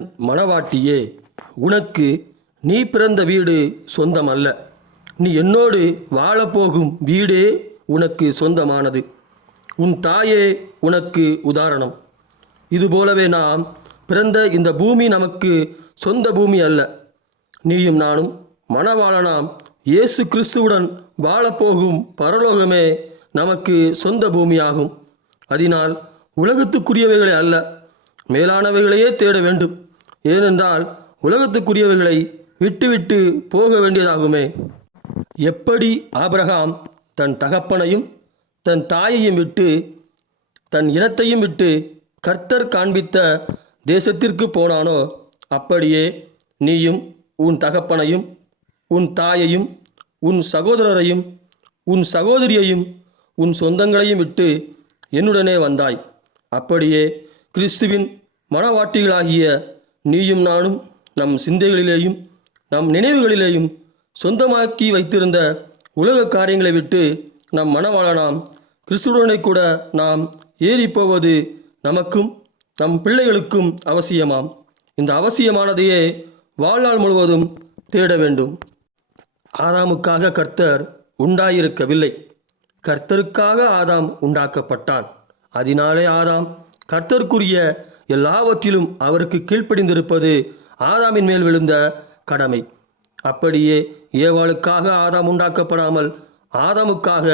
மணவாட்டியே, உனக்கு நீ பிறந்த வீடு சொந்தமல்ல. நீ என்னோடு வாழப்போகும் வீடே உனக்கு சொந்தமானது. உன் தாயே உனக்கு உதாரணம். இதுபோலவே நாம் பிறந்த இந்த பூமி நமக்கு சொந்த பூமி அல்ல. நீயும் நானும் மணவாளனாம் இயேசு கிறிஸ்துவுடன் வாழப்போகும் பரலோகமே நமக்கு சொந்த பூமியாகும். அதனால் உலகத்துக்குரியவைகளை அல்ல, மேலானவைகளையே தேட வேண்டும். ஏனென்றால் உலகத்துக்குரியவைகளை விட்டுவிட்டு போக வேண்டியதாகுமே. எப்படி ஆபிரகாம் தன் தகப்பனையும் தன் தாயையும் விட்டு தன் இனத்தையும் விட்டு கர்த்தர் காண்பித்த தேசத்திற்கு போனானோ, அப்படியே நீயும் உன் தகப்பனையும் உன் தாயையும் உன் சகோதரரையும் உன் சகோதரியையும் உன் சொந்தங்களையும் விட்டு என்னுடனே வந்தாய். அப்படியே கிறிஸ்துவின் மணவாட்டிகளாகிய நீயும் நானும் நம் சிந்தைகளிலேயும் நம் நினைவுகளிலேயும் சொந்தமாக்கி வைத்திருந்த உலக காரியங்களை விட்டு நம் மணவாளனாம் கிறிஸ்துவுடனே கூட நாம் ஏறிப்போவது நமக்கும் நம் பிள்ளைகளுக்கும் அவசியமாம். இந்த அவசியமானதையே வாழ்நாள் முழுவதும் தேட வேண்டும். ஆதாமுக்காக கர்த்தர் உண்டாயிருக்கவில்லை, கர்த்தருக்காக ஆதாம் உண்டாக்கப்பட்டான். அதனாலே ஆதாம் கர்த்தருக்குரிய எல்லாவற்றிலும் அவருக்கு கீழ்ப்படிந்திருப்பது ஆதாமின் மேல் விழுந்த கடமை. அப்படியே ஏவாளுக்காக ஆதாம் உண்டாக்கப்படாமல் ஆதாமுக்காக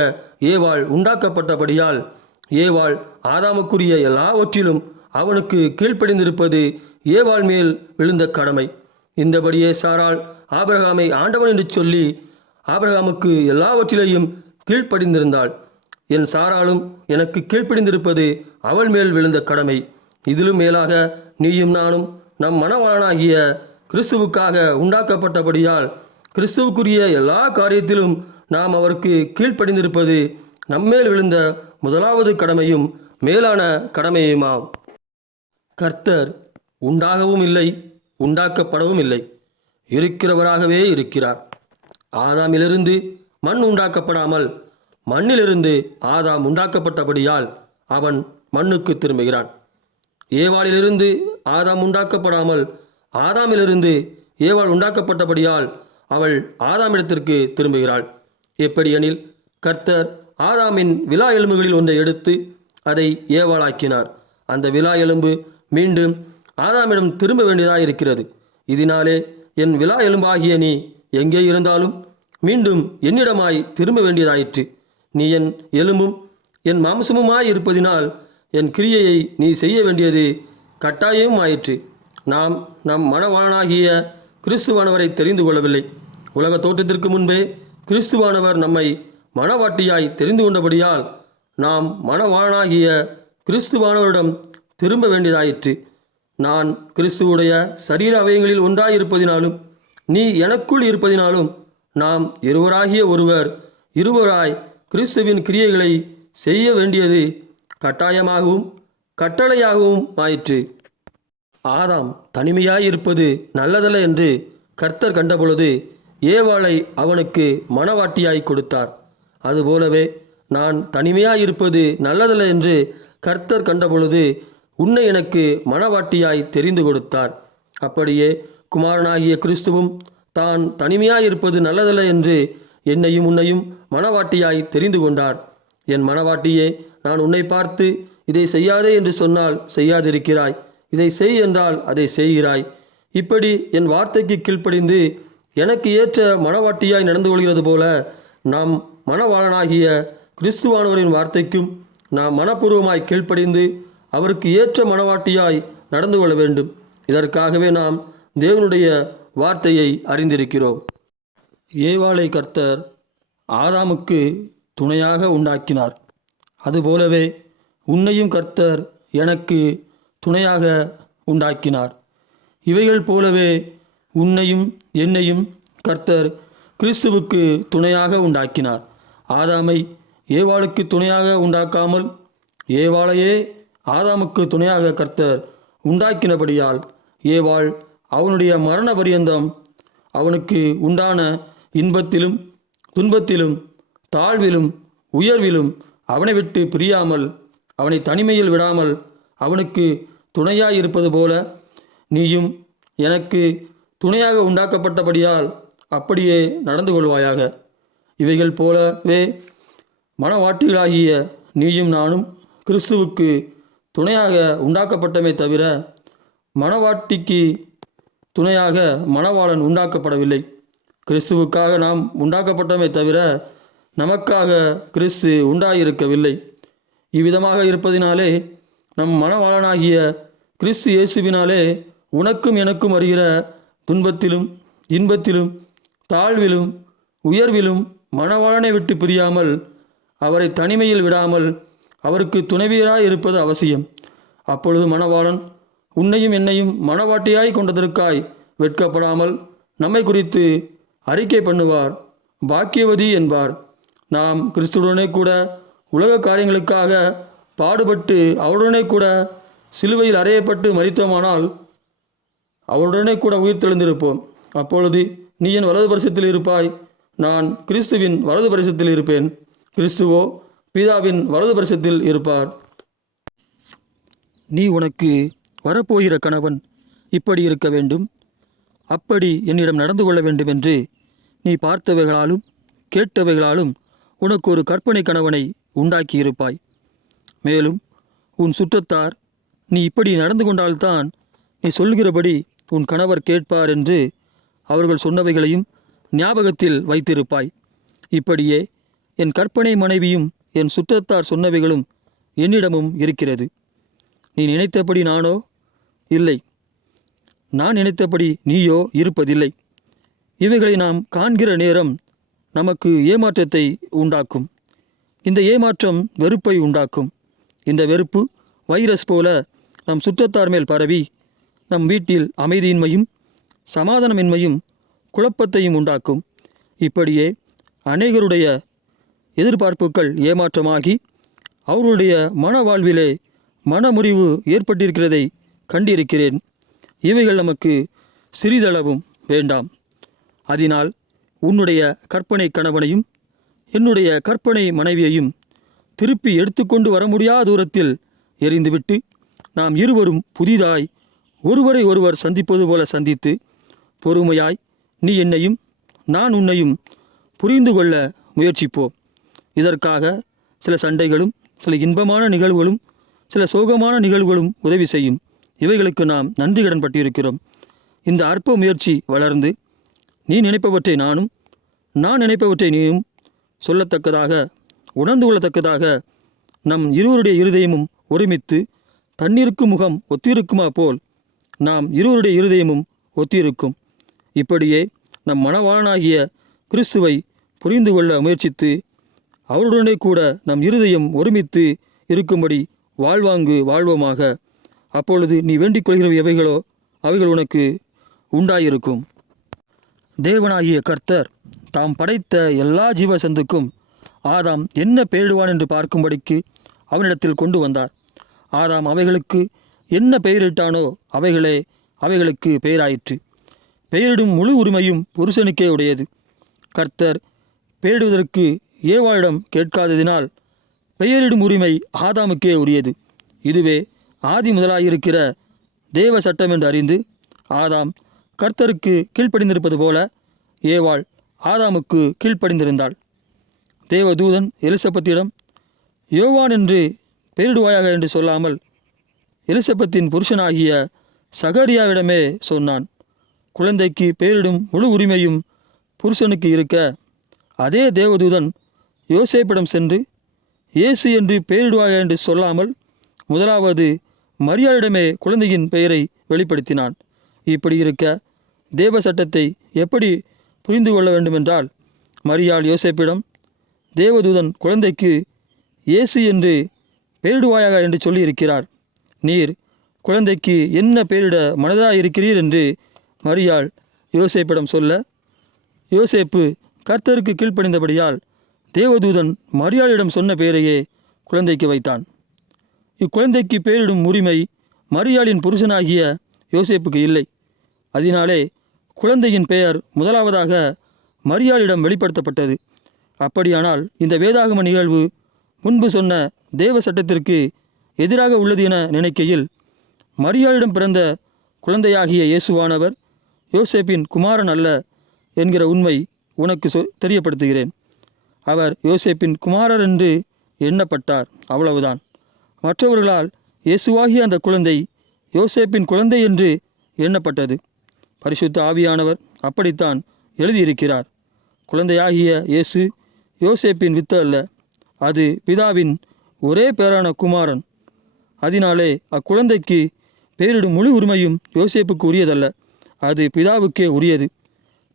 ஏவாள் உண்டாக்கப்பட்டபடியால் ஏவாள் ஆதாமுக்குரிய எல்லாவற்றிலும் அவனுக்கு கீழ்ப்படிந்திருப்பது ஏவாள் மேல் விழுந்த கடமை. இந்தபடியே சாராள் ஆபிரகாமை ஆண்டவன் என்று சொல்லி ஆபிரகாமுக்கு எல்லாவற்றிலையும் கீழ்ப்படிந்திருந்தாள். என் சாராளும் எனக்கு கீழ்ப்படிந்திருப்பது அவள் மேல் விழுந்த கடமை. இதிலும் மேலாக நீயும் நானும் நம் மணவாளனாகிய கிறிஸ்துவுக்காக உண்டாக்கப்பட்டபடியால் கிறிஸ்துவுக்குரிய எல்லா காரியத்திலும் நாம் அவருக்கு கீழ்ப்படிந்திருப்பது நம்மேல் விழுந்த முதலாவது கடமையும் மேலான கடமையுமாம். கர்த்தர் உண்டாகவும் இல்லை, உண்டாக்கப்படவும் இல்லை, இருக்கிறவராகவே இருக்கிறார். ஆதாமிலிருந்து மண் உண்டாக்கப்படாமல் மண்ணிலிருந்து ஆதாம் உண்டாக்கப்பட்டபடியால் அவன் மண்ணுக்கு திரும்புகிறான். ஏவாளிலிருந்து ஆதாம் உண்டாக்கப்படாமல் ஆதாமிலிருந்து ஏவாள் உண்டாக்கப்பட்டபடியால் அவள் ஆதாமிடத்திற்கு திரும்புகிறாள். எப்படியெனில் கர்த்தர் ஆதாமின் விலா எலும்புகளில் ஒன்றை எடுத்து அதை ஏவாளாக்கினார். அந்த விலா எலும்பு மீண்டும் ஆதாமிடம் திரும்ப வேண்டியதாக இருக்கிறது. இதனாலே என் விலா எலும்பாகிய நீ எங்கே இருந்தாலும் மீண்டும் என்னிடமாய் திரும்ப வேண்டியதாயிற்று. நீ என் எலும்பும் என் மாம்சமுமாய் இருப்பதினால் என் கிரியையை நீ செய்ய வேண்டியது கட்டாயமும் ஆயிற்று. நாம் நம் மணவாளனாகிய கிறிஸ்துவானவரை தெரிந்து கொள்ளவில்லை. உலக தோற்றத்திற்கு முன்பே கிறிஸ்துவானவர் நம்மை மணவாட்டியாய் தெரிந்து கொண்டபடியால் நாம் மணவாளனாகிய கிறிஸ்துவானவரிடம் திரும்ப வேண்டியதாயிற்று. நான் கிறிஸ்துவுடைய சரீர அவயங்களில் ஒன்றாயிருப்பதினாலும் நீ எனக்குள் இருப்பதினாலும் நாம் இருவராகிய ஒருவர் இருவராய் கிறிஸ்துவின் கிரியைகளை செய்ய வேண்டியது கட்டாயமாகவும் கட்டளையாகவும் ஆயிற்று. ஆதாம் தனிமையாய் இருப்பது நல்லதல்ல என்று கர்த்தர் கண்டபொழுது ஏவாளை அவனுக்கு மணவாட்டியாய் கொடுத்தார். அதுபோலவே நான் தனிமையாயிருப்பது நல்லதல்ல என்று கர்த்தர் கண்டபொழுது உன்னை எனக்கு மணவாட்டியாய் தெரிந்து கொடுத்தார். அப்படியே குமாரனாகிய கிறிஸ்துவும் தான் தனிமையாயிருப்பது நல்லதல்ல என்று என்னையும் உன்னையும் மணவாட்டியாய் தெரிந்து கொண்டார். என் மணவாட்டியே, நான் உன்னை பார்த்து இதை செய்யாதே என்று சொன்னால் செய்யாதிருக்கிறாய், இதை செய் என்றால் அதை செய்கிறாய். இப்படி என் வார்த்தைக்கு கீழ்ப்படிந்து எனக்கு ஏற்ற மணவாட்டியாய் நடந்து கொள்கிறது போல நாம் மணவாளனாகிய கிறிஸ்துவானவரின் வார்த்தைக்கும் நாம் மனப்பூர்வமாய் கீழ்ப்படிந்து அவருக்கு ஏற்ற மணவாட்டியாய் நடந்து கொள்ள வேண்டும். இதற்காகவே நாம் தேவனுடைய வார்த்தையை அறிந்திருக்கிறோம். ஏவாளை கர்த்தர் ஆதாமுக்கு துணையாக உண்டாக்கினார். அதுபோலவே உன்னையும் கர்த்தர் எனக்கு துணையாக உண்டாக்கினார். இவைகள் போலவே உன்னையும் என்னையும் கர்த்தர் கிறிஸ்துவுக்கு துணையாக உண்டாக்கினார். ஆதாமை ஏவாளுக்கு துணையாக உண்டாக்காமல் ஏவாளையே ஆதாமுக்கு துணையாக கர்த்தர் உண்டாக்கினபடியால் ஏவாள் அவனுடைய மரண பரியந்தம் அவனுக்கு உண்டான இன்பத்திலும் துன்பத்திலும் தாழ்விலும் உயர்விலும் அவனை விட்டு பிரியாமல் அவனை தனிமையில் விடாமல் அவனுக்கு துணையாயிருப்பது போல நீயும் எனக்கு துணையாக உண்டாக்கப்பட்டபடியால் அப்படியே நடந்து கொள்வாயாக. இவைகள் போலவே மணவாட்டிகளாகிய நீயும் நானும் கிறிஸ்துவுக்கு துணையாக உண்டாக்கப்பட்டமே தவிர மணவாட்டிக்கு துணையாக மணவாளன் உண்டாக்கப்படவில்லை. கிறிஸ்துவுக்காக நாம் உண்டாக்கப்பட்டமே தவிர நமக்காக கிறிஸ்து உண்டாயிருக்கவில்லை. இவ்விதமாக இருப்பதினாலே நம் மணவாளனாகிய கிறிஸ்து இயேசுவினாலே உனக்கும் எனக்கும் வருகிற துன்பத்திலும் இன்பத்திலும் தாழ்விலும் உயர்விலும் மணவாளனை விட்டு பிரியாமல் அவரை தனிமையில் விடாமல் அவருக்கு துணைவியராய் இருப்பது அவசியம். அப்பொழுது மணவாளன் உன்னையும் என்னையும் மணவாட்டியாய் கொண்டதற்காய் வெட்கப்படாமல் நம்மை குறித்து அறிக்கை பண்ணுவார், பாக்கியவதி என்பார். நாம் கிறிஸ்துவுடனே கூட உலக காரியங்களுக்காக பாடுபட்டு அவருடனே கூட சிலுவையில் அறையப்பட்டு மரித்தோமானால் அவருடனே கூட உயிர் தெழுந்திருப்போம். அப்பொழுது நீ என் வலது பரிசத்தில் இருப்பாய், நான் கிறிஸ்துவின் வலது பரிசத்தில் இருப்பேன். கிறிஸ்துவோ பிதாவின் வலது பரிசத்தில் இருப்பார். நீ உனக்கு வரப்போகிற கணவன் இப்படி இருக்க வேண்டும், அப்படி என்னிடம் நடந்து கொள்ள வேண்டும் என்று நீ பார்த்தவைகளாலும் கேட்டவைகளாலும் உனக்கு ஒரு கற்பனை கணவனை உண்டாக்கியிருப்பாய். மேலும் உன் சுற்றத்தார் நீ இப்படி நடந்து கொண்டால்தான் நீ சொல்கிறபடி உன் கணவர் கேட்பார் என்று அவர்கள் சொன்னவைகளையும் ஞாபகத்தில் வைத்திருப்பாய். இப்படியே என் கற்பனை மனைவியும் என் சுற்றத்தார் சொன்னவைகளும் என்னிடமும் இருக்கிறது. நீ நினைத்தபடி நானோ இல்லை, நான் நினைத்தபடி நீயோ இருப்பதில்லை. இவைகளை நாம் காண்கிற நேரம் நமக்கு ஏமாற்றத்தை உண்டாக்கும். இந்த ஏமாற்றம் வெறுப்பை உண்டாக்கும். இந்த வெறுப்பு வைரஸ் போல நம் சுற்றத்தார் மேல் பரவி நம் வீட்டில் அமைதியின்மையும் சமாதானமின்மையும் குழப்பத்தையும் உண்டாக்கும். இப்படியே அநேகருடைய எதிர்பார்ப்புகள் ஏமாற்றமாகி அவர்களுடைய மன வாழ்விலே மனமுறிவு ஏற்பட்டிருக்கிறதை கண்டிருக்கிறேன். இவைகள் நமக்கு சிறிதளவும் வேண்டாம். அதனால் உன்னுடைய கற்பனை கணவனையும் என்னுடைய கற்பனை மனைவியையும் திருப்பி எடுத்துக்கொண்டு வர முடியாத தூரத்தில் எறிந்துவிட்டு நாம் இருவரும் புதிதாய் ஒருவரை ஒருவர் சந்திப்பது போல சந்தித்து பொறுமையாய் நீ என்னையும் நான் உன்னையும் புரிந்து கொள்ள முயற்சிப்போம். இதற்காக சில சண்டைகளும் சில இன்பமான நிகழ்வுகளும் சில சோகமான நிகழ்வுகளும் உதவி செய்யும். இவைகளுக்கு நாம் நன்றி கடன் பட்டிருக்கிறோம். இந்த அற்ப முயற்சி வளர்ந்து நீ நினைப்பவற்றை நானும் நான் நினைப்பவற்றை நீயும் சொல்லத்தக்கதாக உணர்ந்து கொள்ளத்தக்கதாக நம் இருவருடைய இருதயமும் ஒருமித்து தண்ணீருக்கு முகம் ஒத்திருக்குமா போல் நாம் இருவருடைய இருதயமும் ஒத்திருக்கும். இப்படியே நம் மணவாளனாகிய கிறிஸ்துவை புரிந்து கொள்ள முயற்சித்து அவருடனே கூட நம் இருதயம் ஒருமித்து இருக்கும்படி வாழ்வாங்கு வாழ்வோமாக. அப்பொழுது நீ வேண்டிக் கொள்கிற எவைகளோ அவைகள் உனக்கு உண்டாயிருக்கும். தேவனாகிய கர்த்தர் தாம் படைத்த எல்லா ஜீவசந்துக்கும் ஆதாம் என்ன பெயரிடுவான் என்று பார்க்கும்படிக்கு அவனிடத்தில் கொண்டு வந்தார். ஆதாம் அவைகளுக்கு என்ன பெயரிட்டானோ அவைகளே அவைகளுக்கு பெயராயிற்று. பெயரிடும் முழு உரிமையும் புருஷனுக்கே உடையது. கர்த்தர் பெயரிடுவதற்கு ஏவாளிடம் கேட்காததினால் பெயரிடும் உரிமை ஆதாமுக்கே உரியது. இதுவே ஆதி முதலாயிருக்கிற தேவ சட்டம் என்று அறிந்து ஆதாம் கர்த்தருக்கு கீழ்ப்படிந்திருப்பது போல ஏவாள் ஆதாமுக்கு கீழ்ப்படிந்திருந்தாள். தேவதூதன் எலிசபெத்திடம் யோவான் என்று பெயரிடுவாயாக என்று சொல்லாமல் எலிசபெத்தின் புருஷனாகிய சகரியாவிடமே சொன்னான். குழந்தைக்கு பெயரிடும் முழு உரிமையும் புருஷனுக்கு இருக்க அதே தேவதூதன் யோசேப்பிடம் சென்று இயேசு என்று பெயரிடுவாயா என்று சொல்லாமல் முதலாவது மரியாளிடமே குழந்தையின் பெயரை வெளிப்படுத்தினான். இப்படி இருக்க தேவ சட்டத்தை எப்படி புரிந்து கொள்ள வேண்டுமென்றால் மரியாள் யோசேப்பிடம் தேவதூதன் குழந்தைக்கு இயேசு என்று பெயரிடுவாயாக என்று சொல்லியிருக்கிறார். நீர் குழந்தைக்கு என்ன பெயரிட மனதாயிருக்கிறீர் என்று மரியாள் யோசேப்பிடம் சொல்ல யோசேப்பு கர்த்தருக்கு கீழ்ப்படிந்தபடியால் தேவதூதன் மரியாளிடம் சொன்ன பெயரையே குழந்தைக்கு வைத்தான். இக்குழந்தைக்கு பெயரிடும் உரிமை மரியாளின் புருஷனாகிய யோசேப்புக்கு இல்லை. அதனாலே குழந்தையின் பெயர் முதலாவதாக மரியாளிடம் வெளிப்படுத்தப்பட்டது. அப்படியானால் இந்த வேதாகம நிகழ்வு முன்பு சொன்ன தேவ சட்டத்திற்கு எதிராக உள்ளது என நினைக்கையில் மரியாளிடம் பிறந்த குழந்தையாகிய இயேசுவானவர் யோசேப்பின் குமாரன் அல்ல என்கிற உண்மை உனக்கு தெரியப்படுத்துகிறேன். அவர் யோசேப்பின் குமாரர் என்று எண்ணப்பட்டார், அவ்வளவுதான். மற்றவர்களால் இயேசுவாகிய அந்த குழந்தை யோசேப்பின் குழந்தை என்று எண்ணப்பட்டது. பரிசுத்த ஆவியானவர் அப்படித்தான் எழுதியிருக்கிறார். குழந்தையாகிய இயேசு யோசேப்பின் வித்து அல்ல, அது பிதாவின் ஒரே பேரான குமாரன். அதனாலே அக்குழந்தைக்கு பெயரிடும் முழு உரிமையும் யோசேப்புக்கு உரியதல்ல, அது பிதாவுக்கே உரியது.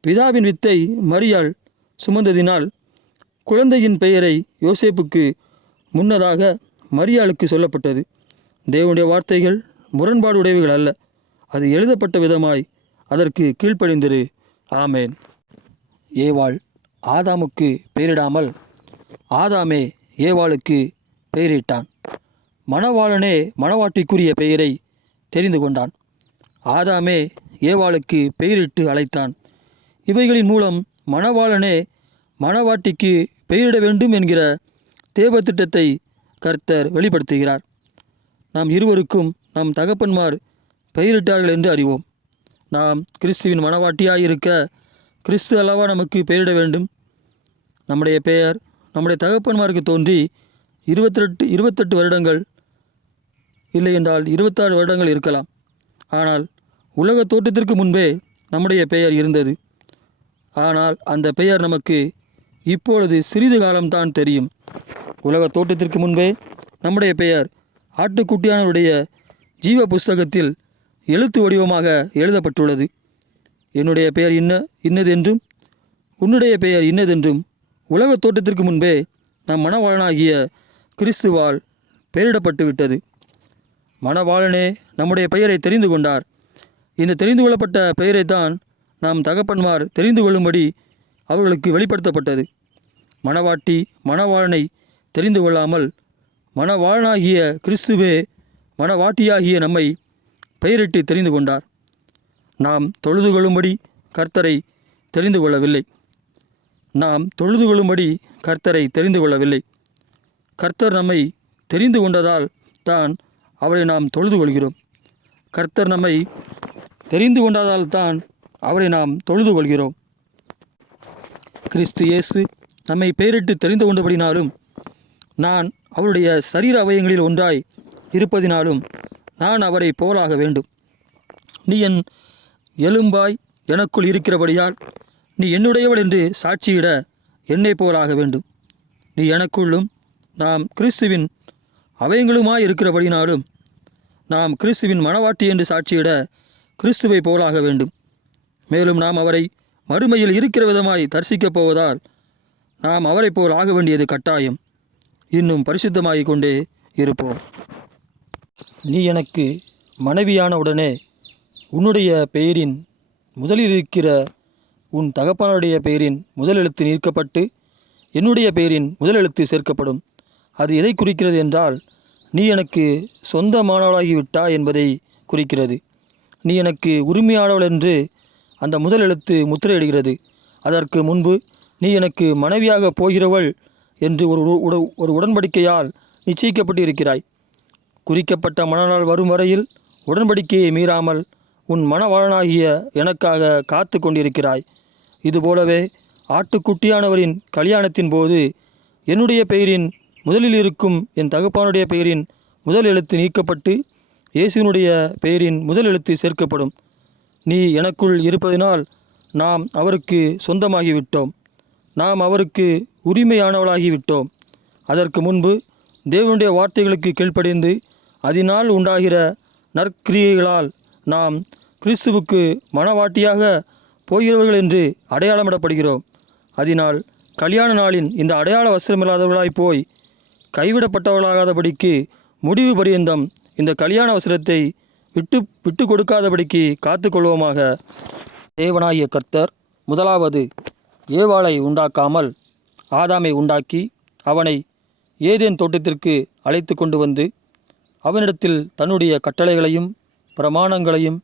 பிதாவின் வித்தை மரியாள் சுமந்ததினால் குழந்தையின் பெயரை யோசேப்புக்கு முன்னதாக மரியாளுக்கு சொல்லப்பட்டது. தேவனுடைய வார்த்தைகள் முரண்பாடுடையவைகள் அல்ல, அது எழுதப்பட்ட விதமாய் அதற்கு கீழ்ப்படிந்திரு. ஆமேன். ஏவாள் ஆதாமுக்கு பெயரிடாமல் ஆதாமே ஏவாளுக்கு பெயரிட்டான். மணவாளனே மணவாட்டிக்குரிய பெயரை தெரிந்து கொண்டான். ஆதாமே ஏவாளுக்கு பெயரிட்டு அழைத்தான். இவைகளின் மூலம் மணவாளனே மணவாட்டிக்கு பெயரிட வேண்டும் என்கிற தேவ திட்டத்தை கர்த்தர் வெளிப்படுத்துகிறார். நாம் இருவருக்கும் நம் தகப்பன்மார் பெயரிட்டார்கள் என்று அறிவோம். நாம் கிறிஸ்துவின் மணவாட்டியாயிருக்க கிறிஸ்து அல்லவா நமக்கு பெயரிட வேண்டும். நம்முடைய பெயர் நம்முடைய தகப்பன்மாருக்கு தோன்றி 28 வருடங்கள் இல்லை என்றால் 26 வருடங்கள் இருக்கலாம். ஆனால் உலக தோற்றத்திற்கு முன்பே நம்முடைய பெயர் இருந்தது. ஆனால் அந்த பெயர் நமக்கு இப்பொழுது சிறிது காலம்தான் தெரியும். உலக தோற்றத்திற்கு முன்பே நம்முடைய பெயர் ஆட்டுக்குட்டியானவருடைய ஜீவ புஸ்தகத்தில் எழுத்து வடிவமாக எழுதப்பட்டுள்ளது. என்னுடைய பெயர் இன்னதென்றும் உன்னுடைய பெயர் இன்னதென்றும் உலக தோற்றத்திற்கு முன்பே நம் மணவாளனாகிய கிறிஸ்துவால் பெயரிடப்பட்டு விட்டது. மணவாளனே நம்முடைய பெயரை தெரிந்து கொண்டார். இந்த தெரிந்து கொள்ளப்பட்ட பெயரைத்தான் நாம் தகப்பன்மார் தெரிந்து கொள்ளும்படி அவர்களுக்கு வெளிப்படுத்தப்பட்டது. மணவாட்டி மணவாளனை தெரிந்து கொள்ளாமல் மணவாளனாகிய கிறிஸ்துவே மணவாட்டியாகிய நம்மை பெயரிட்டு தெரிந்து கொண்டார். நாம் தொழுது கொள்ளும்படி கர்த்தரை தெரிந்து கொள்ளவில்லை. கர்த்தர் நம்மை தெரிந்து கொண்டதால் தான் அவரை நாம் தொழுது கொள்கிறோம். கிறிஸ்து இயேசு நம்மை பெயரிட்டு தெரிந்து கொண்டபடினாலும் நான் அவருடைய சரீர அவயங்களில் ஒன்றாய் இருப்பதினாலும் நான் அவரை போலாக வேண்டும். நீ என் எலும்பாய் எனக்குள் இருக்கிறபடியால் நீ என்னுடையவள் என்று சாட்சியிட என்னை போலாக வேண்டும். நீ எனக்குள்ளும் நாம் கிறிஸ்துவின் அவயங்களுமாய் இருக்கிறபடினாலும் நாம் கிறிஸ்துவின் மணவாட்டி என்று சாட்சியிட கிறிஸ்துவை போலாக வேண்டும். மேலும் நாம் அவரை மறுமையில் இருக்கிற விதமாய் தரிசிக்கப் போவதால் நாம் அவரை போல் ஆக வேண்டியது கட்டாயம். இன்னும் பரிசுத்தமாகிக் கொண்டே இருப்போம். நீ எனக்கு மனைவியானவுடனே உன்னுடைய பெயரின் முதலில் இருக்கிற உன் தகப்பனுடைய பெயரின் முதல் எழுத்து நீக்கப்பட்டு என்னுடைய பெயரின் முதல் எழுத்து சேர்க்கப்படும். அது எதை குறிக்கிறது என்றால், நீ எனக்கு சொந்தமானவளாகிவிட்டாய் என்பதை குறிக்கிறது. நீ எனக்கு உரிமையானவள் என்று அந்த முதல் எழுத்து முத்திரையிடுகிறது. அதற்கு முன்பு நீ எனக்கு மனைவியாக போகிறவள் என்று ஒரு உடன்படிக்கையால் நிச்சயிக்கப்பட்டு இருக்கிறாய். குறிக்கப்பட்ட மணநாள் வரும் வரையில் உடன்படிக்கையை மீறாமல் உன் மணவாளனாகிய எனக்காக காத்து கொண்டிருக்கிறாய். இதுபோலவே ஆட்டுக்குட்டியானவரின் கல்யாணத்தின் போது என்னுடைய பெயரின் முதலில் இருக்கும் என் தகப்பானுடைய பெயரின் முதல் எழுத்து நீக்கப்பட்டு இயேசுவினுடைய பெயரின் முதல் எழுத்து சேர்க்கப்படும். நீ எனக்குள் இருப்பதினால் நாம் அவருக்கு சொந்தமாகிவிட்டோம். நாம் அவருக்கு உரிமையானவளாகிவிட்டோம். அதற்கு முன்பு தேவனுடைய வார்த்தைகளுக்கு கீழ்ப்படிந்து அதனால் உண்டாகிற நற்கிரியைகளால் நாம் கிறிஸ்துவுக்கு மணவாட்டியாக போகிறவர்கள் என்று அடையாளமிடப்படுகிறோம். அதனால் கல்யாண நாளின் இந்த அடையாள வஸ்திரமில்லாதவர்களாய் போய் கைவிடப்பட்டவர்களாகாதபடிக்கு முடிவு பரியந்தம் இந்த கல்யாண வஸ்திரத்தை விட்டு கொடுக்காதபடிக்கு காத்து கொள்வோமாக. தேவனாகிய கர்த்தர் முதலாவது ஏவாளை உண்டாக்காமல் ஆதாமை உண்டாக்கி அவனை ஏதேன் தோட்டத்திற்கு அழைத்து கொண்டு வந்து அவனிடத்தில் தன்னுடைய கட்டளைகளையும் பிரமாணங்களையும்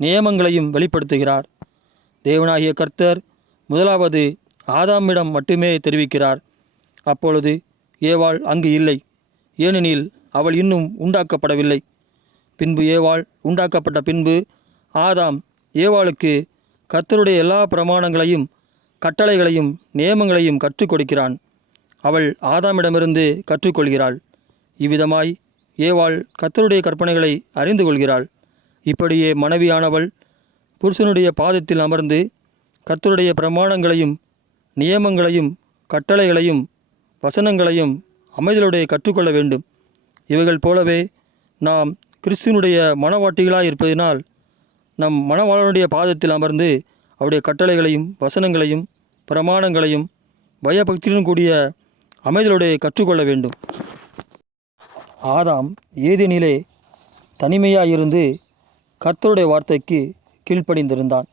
நியமங்களையும் வெளிப்படுத்துகிறார். தேவனாகிய கர்த்தர் முதலாவது ஆதாமிடம் மட்டுமே தெரிவிக்கிறார். அப்பொழுது ஏவாள் அங்கு இல்லை, ஏனெனில் அவள் இன்னும் உண்டாக்கப்படவில்லை. பின்பு ஏவாள் உண்டாக்கப்பட்ட பின்பு ஆதாம் ஏவாளுக்கு கர்த்தருடைய எல்லா பிரமாணங்களையும் கட்டளைகளையும் நியமங்களையும் கற்றுக் கொடுக்கிறான். அவள் ஆதாமிடமிருந்து கற்றுக்கொள்கிறாள். இவ்விதமாய் ஏவாள் கர்த்தருடைய கற்பனைகளை அறிந்து கொள்கிறாள். இப்படியே மனைவியானவள் புருஷனுடைய பாதத்தில் அமர்ந்து கர்த்தருடைய பிரமாணங்களையும் நியமங்களையும் கட்டளைகளையும் வசனங்களையும் அமைதலுடைய கற்றுக்கொள்ள வேண்டும். இவைகள் போலவே நாம் கிறிஸ்துவனுடைய மனவாட்டிகளாய் இருப்பதினால் நம் மணவாளனுடைய பாதத்தில் அமர்ந்து அவருடைய கட்டளைகளையும் வசனங்களையும் பிரமாணங்களையும் பயபக்தியுடன் கூடிய அமைதலுடைய கற்றுக்கொள்ள வேண்டும். ஆதாம் ஏதேனிலே தனிமையாயிருந்து கர்த்தருடைய வார்த்தைக்கு கீழ்ப்படிந்திருந்தான்.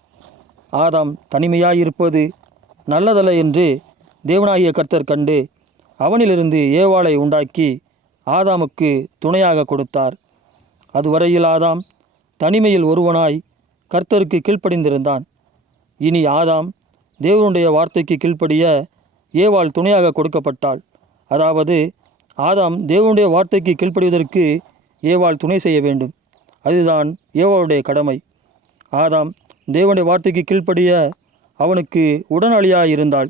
ஆதாம் தனிமையாயிருப்பது நல்லதல்ல என்று தேவனாகிய கர்த்தர் கண்டு அவனிலிருந்து ஏவாளை உண்டாக்கி ஆதாமுக்கு துணையாக கொடுத்தார். அதுவரையில் ஆதாம் தனிமையில் ஒருவனாய் கர்த்தருக்கு கீழ்ப்படிந்திருந்தான். இனி ஆதாம் தேவனுடைய வார்த்தைக்கு கீழ்ப்படிய ஏவாள் துணையாக கொடுக்கப்பட்டாள். அதாவது ஆதாம் தேவனுடைய வார்த்தைக்கு கீழ்ப்படிவதற்கு ஏவாள் துணை செய்ய வேண்டும். அதுதான் ஏவாளுடைய கடமை. ஆதாம் தேவனுடைய வார்த்தைக்கு கீழ்ப்படிய அவனுக்கு உடனடியாயிருந்தாள்.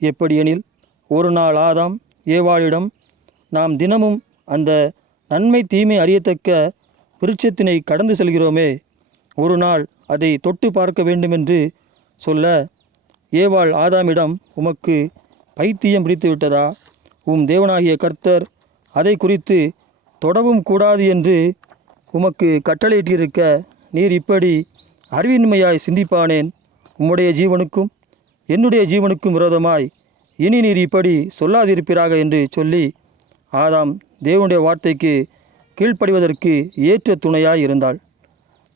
எப்படியெனில் ஒரு நாள் ஆதாம் ஏவாளிடம், நாம் தினமும் அந்த நன்மை தீமை அறியத்தக்க விருட்சத்தினை கடந்து செல்கிறோமே, ஒரு நாள் அதை தொட்டு பார்க்க வேண்டுமென்று சொல்ல, ஏவாள் ஆதாமிடம், உமக்கு பைத்தியம் பிடித்து விட்டதா? உம் தேவனாகிய கர்த்தர் அதை குறித்து தொடவும் கூடாது என்று உமக்கு கட்டளையிட்டிருக்க நீர் இப்படி அறிவின்மையாய் சிந்திப்பானேன்? உம்முடைய ஜீவனுக்கும் என்னுடைய ஜீவனுக்கும் விரோதமாய் இனி நீர் இப்படி சொல்லாதிருப்பீராக என்று சொல்லி ஆதாம் தேவனுடைய வார்த்தைக்கு கீழ்ப்படிவதற்கு ஏற்ற துணையாய் இருந்தாள்.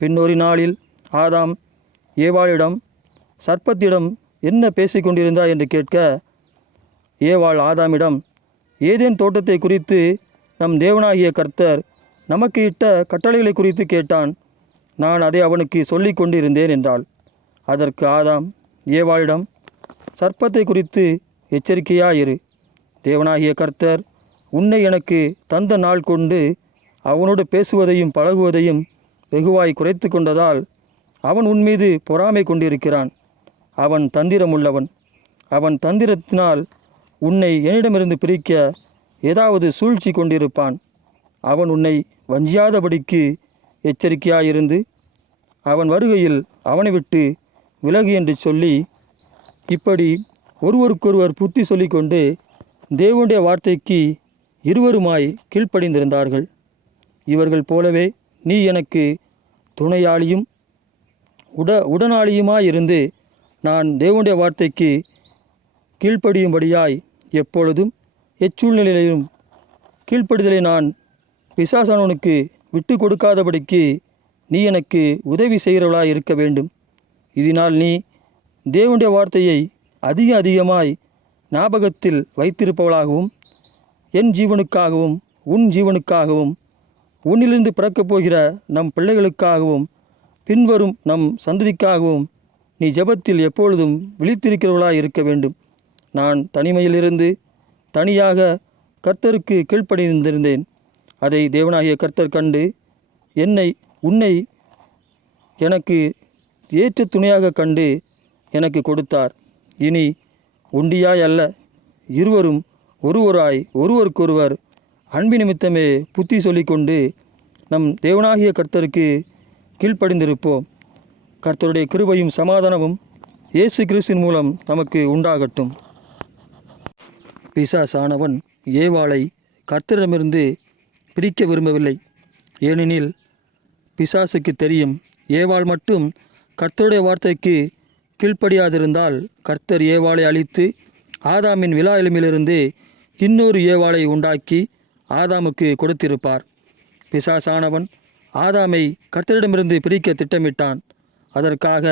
பின்னொரு நாளில் ஆதாம் ஏவாளிடம், சர்ப்பத்திடம் என்ன பேசிக்கொண்டிருந்தாய் என்று கேட்க, ஏவாள் ஆதாமிடம், ஏதேன் தோட்டத்தை குறித்து நம் தேவனாகிய கர்த்தர் நமக்கு இட்ட கட்டளைகளை குறித்து கேட்டான். நான் அதை அவனுக்கு சொல்லி கொண்டிருந்தேன் என்றாள். அதற்கு ஆதாம் ஏவாளிடம், சர்ப்பத்தை குறித்து எச்சரிக்கையாயிரு. தேவனாகிய கர்த்தர் உன்னை எனக்கு தந்த நாள் கொண்டு அவனோடு பேசுவதையும் பழகுவதையும் வெகுவாய் குறைத்து கொண்டதால் அவன் உன்மீது பொறாமை கொண்டிருக்கிறான். அவன் தந்திரமுள்ளவன். அவன் தந்திரத்தினால் உன்னை என்னிடமிருந்து பிரிக்க ஏதாவது சூழ்ச்சி கொண்டிருப்பான். அவன் உன்னை வஞ்சியாதபடிக்கு எச்சரிக்கையாயிருந்து அவன் வருகையில் அவனை விட்டு விலகு என்று சொல்லி, இப்படி ஒருவருக்கொருவர் புத்தி சொல்லிக்கொண்டு தேவனுடைய வார்த்தைக்கு இருவருமாய் கீழ்ப்படிந்திருந்தார்கள். இவர்கள் போலவே நீ எனக்கு துணையாளியும் உடனாளியுமாயிருந்து நான் தேவனுடைய வார்த்தைக்கு கீழ்ப்படியும்படியாய் எப்பொழுதும் எச்சூழ்நிலையிலும் கீழ்ப்படிதலை நான் பிசாசானவனுக்கு விட்டு கொடுக்காதபடிக்கு நீ எனக்கு உதவி செய்கிறவளாய் இருக்க வேண்டும். இதனால் நீ தேவனுடைய வார்த்தையை அதிகமாய் ஞாபகத்தில் வைத்திருப்பவளாகவும் என் ஜீவனுக்காகவும் உன் ஜீவனுக்காகவும் உன்னிலிருந்து பிறக்கப் போகிற நம் பிள்ளைகளுக்காகவும் பின்வரும் நம் சந்ததிக்காகவும் நீ ஜெபத்தில் எப்பொழுதும் விழித்திருக்கிறவளாய் இருக்க வேண்டும். நான் தனிமையிலிருந்து தனியாக கர்த்தருக்கு கீழ்ப்படிந்திருந்தேன். அதை தேவனாகிய கர்த்தர் கண்டு உன்னை எனக்கு ஏற்ற துணையாக கண்டு எனக்கு கொடுத்தார். இனி ஒண்டியாய் அல்ல, இருவரும் ஒருவராய் ஒருவருக்கொருவர் அன்பு நிமித்தமே புத்தி சொல்லிக்கொண்டு நம் தேவனாகிய கர்த்தருக்கு கீழ்ப்படிந்திருப்போம். கர்த்தருடைய கிருபையும் சமாதானமும் இயேசு கிறிஸ்துவின் மூலம் நமக்கு உண்டாகட்டும். பிசாசானவன் ஏவாளை கர்த்தரிடமிருந்து பிரிக்க விரும்பவில்லை. ஏனெனில் பிசாசுக்கு தெரியும், ஏவாள் மட்டும் கர்த்தருடைய வார்த்தைக்கு கீழ்ப்படியாதிருந்தால் கர்த்தர் ஏவாளை அழித்து ஆதாமின் விலா எலும்பிலிருந்து இன்னொரு ஏவாளை உண்டாக்கி ஆதாமுக்கு கொடுத்திருப்பார். பிசாசானவன் ஆதாமை கர்த்தரிடமிருந்து பிரிக்க திட்டமிட்டான். அதற்காக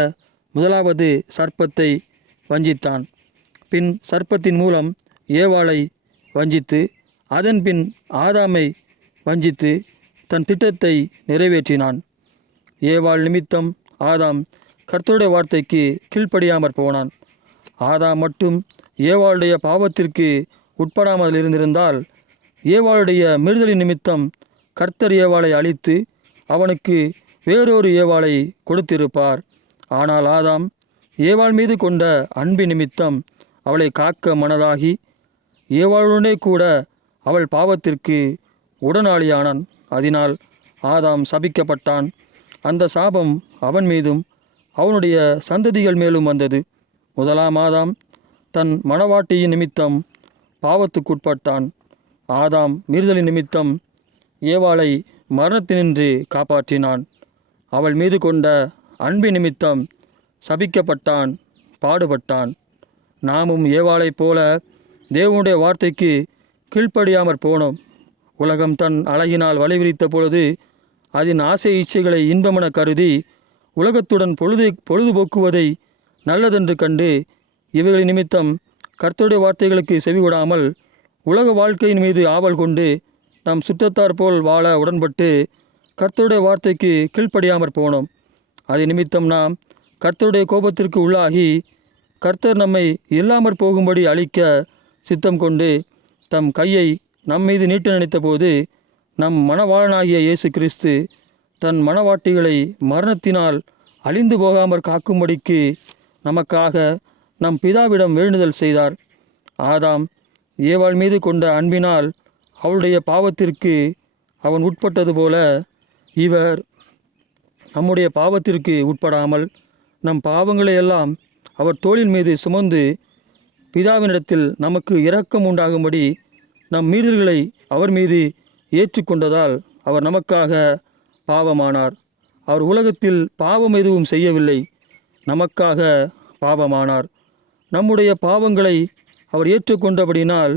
முதலாவது சர்ப்பத்தை வஞ்சித்தான். பின் சர்ப்பத்தின் மூலம் ஏவாளை வஞ்சித்து அதன் பின் ஆதாமை வஞ்சித்து தன் திட்டத்தை நிறைவேற்றினான். ஏவாள் நிமித்தம் ஆதாம் கர்த்தருடைய வார்த்தைக்கு கீழ்ப்படியாமற் போனான். ஆதாம் மட்டும் ஏவாளுடைய பாவத்திற்கு உட்படாமல் இருந்திருந்தால் ஏவாளுடைய மீறுதலின் நிமித்தம் கர்த்தர் ஏவாளை அழித்து அவனுக்கு வேறொரு ஏவாளை கொடுத்திருப்பார். ஆனால் ஆதாம் ஏவாள் மீது கொண்ட அன்பின் நிமித்தம் அவளை காக்க மனதாகி ஏவாளுடனே கூட அவள் பாவத்திற்கு உடனாளியானான். அதனால் ஆதாம் சபிக்கப்பட்டான். அந்த சாபம் அவன் மீதும் அவனுடைய சந்ததிகள் மேலும் வந்தது. முதலாம் ஆதாம் தன் மனவாட்டியின் நிமித்தம் பாவத்துக்குட்பட்டான். ஆதாம் மீறுதலின் நிமித்தம் ஏவாளை மரணத்தினின்று காப்பாற்றினான். அவள் மீது கொண்ட அன்பின் நிமித்தம் சபிக்கப்பட்டான், பாடுபட்டான். நாமும் ஏவாளைப் போல தேவனுடைய வார்த்தைக்கு கீழ்ப்படியாமற் போனோம். உலகம் தன் அழகினால் வலைவிரித்த பொழுது அதன் ஆசை இச்சைகளை இன்பமென கருதி உலகத்துடன் பொழுதுபோக்குவதை நல்லதென்று கண்டு இவைகளின் நிமித்தம் கர்த்தருடைய வார்த்தைகளுக்கு செவிகொடாமல் உலக வாழ்க்கையின் மீது ஆவல் கொண்டு நம் சுற்றத்தார் போல் வாழ உடன்பட்டு கர்த்தருடைய வார்த்தைக்கு கீழ்ப்படியாமற் போனோம். அது நிமித்தம் நாம் கர்த்தருடைய கோபத்திற்கு உள்ளாகி கர்த்தர் நம்மை இல்லாமற் போகும்படி அழிக்க சித்தம் கொண்டு தம் கையை நம் மீது நீட்ட நினைத்த போது நம் மணவாளனாகிய இயேசு கிறிஸ்து தன் மணவாட்டிகளை மரணத்தினால் அழிந்து போகாமற் காக்கும்படிக்கு நமக்காக நம் பிதாவிடம் வேண்டுதல் செய்தார். ஆதாம் ஏவாள் மீது கொண்ட அன்பினால் அவளுடைய பாவத்திற்கு அவன் உட்பட்டது போல இவர் நம்முடைய பாவத்திற்கு உட்படாமல் நம் பாவங்களை எல்லாம் அவர் தோளின் மீது சுமந்து பிதாவினிடத்தில் நமக்கு இரக்கம் உண்டாகும்படி நம் மீறல்களை அவர் மீது ஏற்றுக்கொண்டதால் அவர் நமக்காக பாவமானார். அவர் உலகத்தில் பாவம் எதுவும் செய்யவில்லை, நமக்காக பாவமானார். நம்முடைய பாவங்களை அவர் ஏற்றுக்கொண்டபடினால்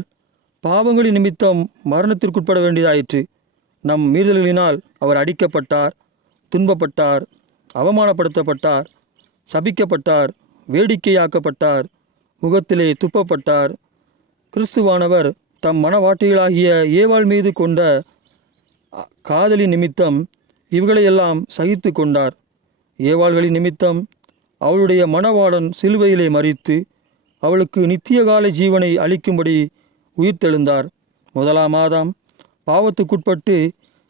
பாவங்களின் நிமித்தம் மரணத்திற்குட்பட வேண்டியதாயிற்று. நம் மீறல்களினால் அவர் அடிக்கப்பட்டார், துன்பப்பட்டார், அவமானப்படுத்தப்பட்டார், சபிக்கப்பட்டார், வேடிக்கையாக்கப்பட்டார், முகத்திலே துப்பப்பட்டார். கிறிஸ்துவானவர் தம் மனவாட்டிகளாகிய ஏவாள் மீது கொண்ட காதலின் நிமித்தம் இவைகளையெல்லாம் சகித்து கொண்டார். ஏவாள்களின் நிமித்தம் அவளுடைய மணவாளன் சிலுவையிலே மரித்து அவளுக்கு நித்திய கால ஜீவனை அளிக்கும்படி உயிர்த்தெழுந்தார். முதலாம் ஆதாம் பாவத்துக்குட்பட்டு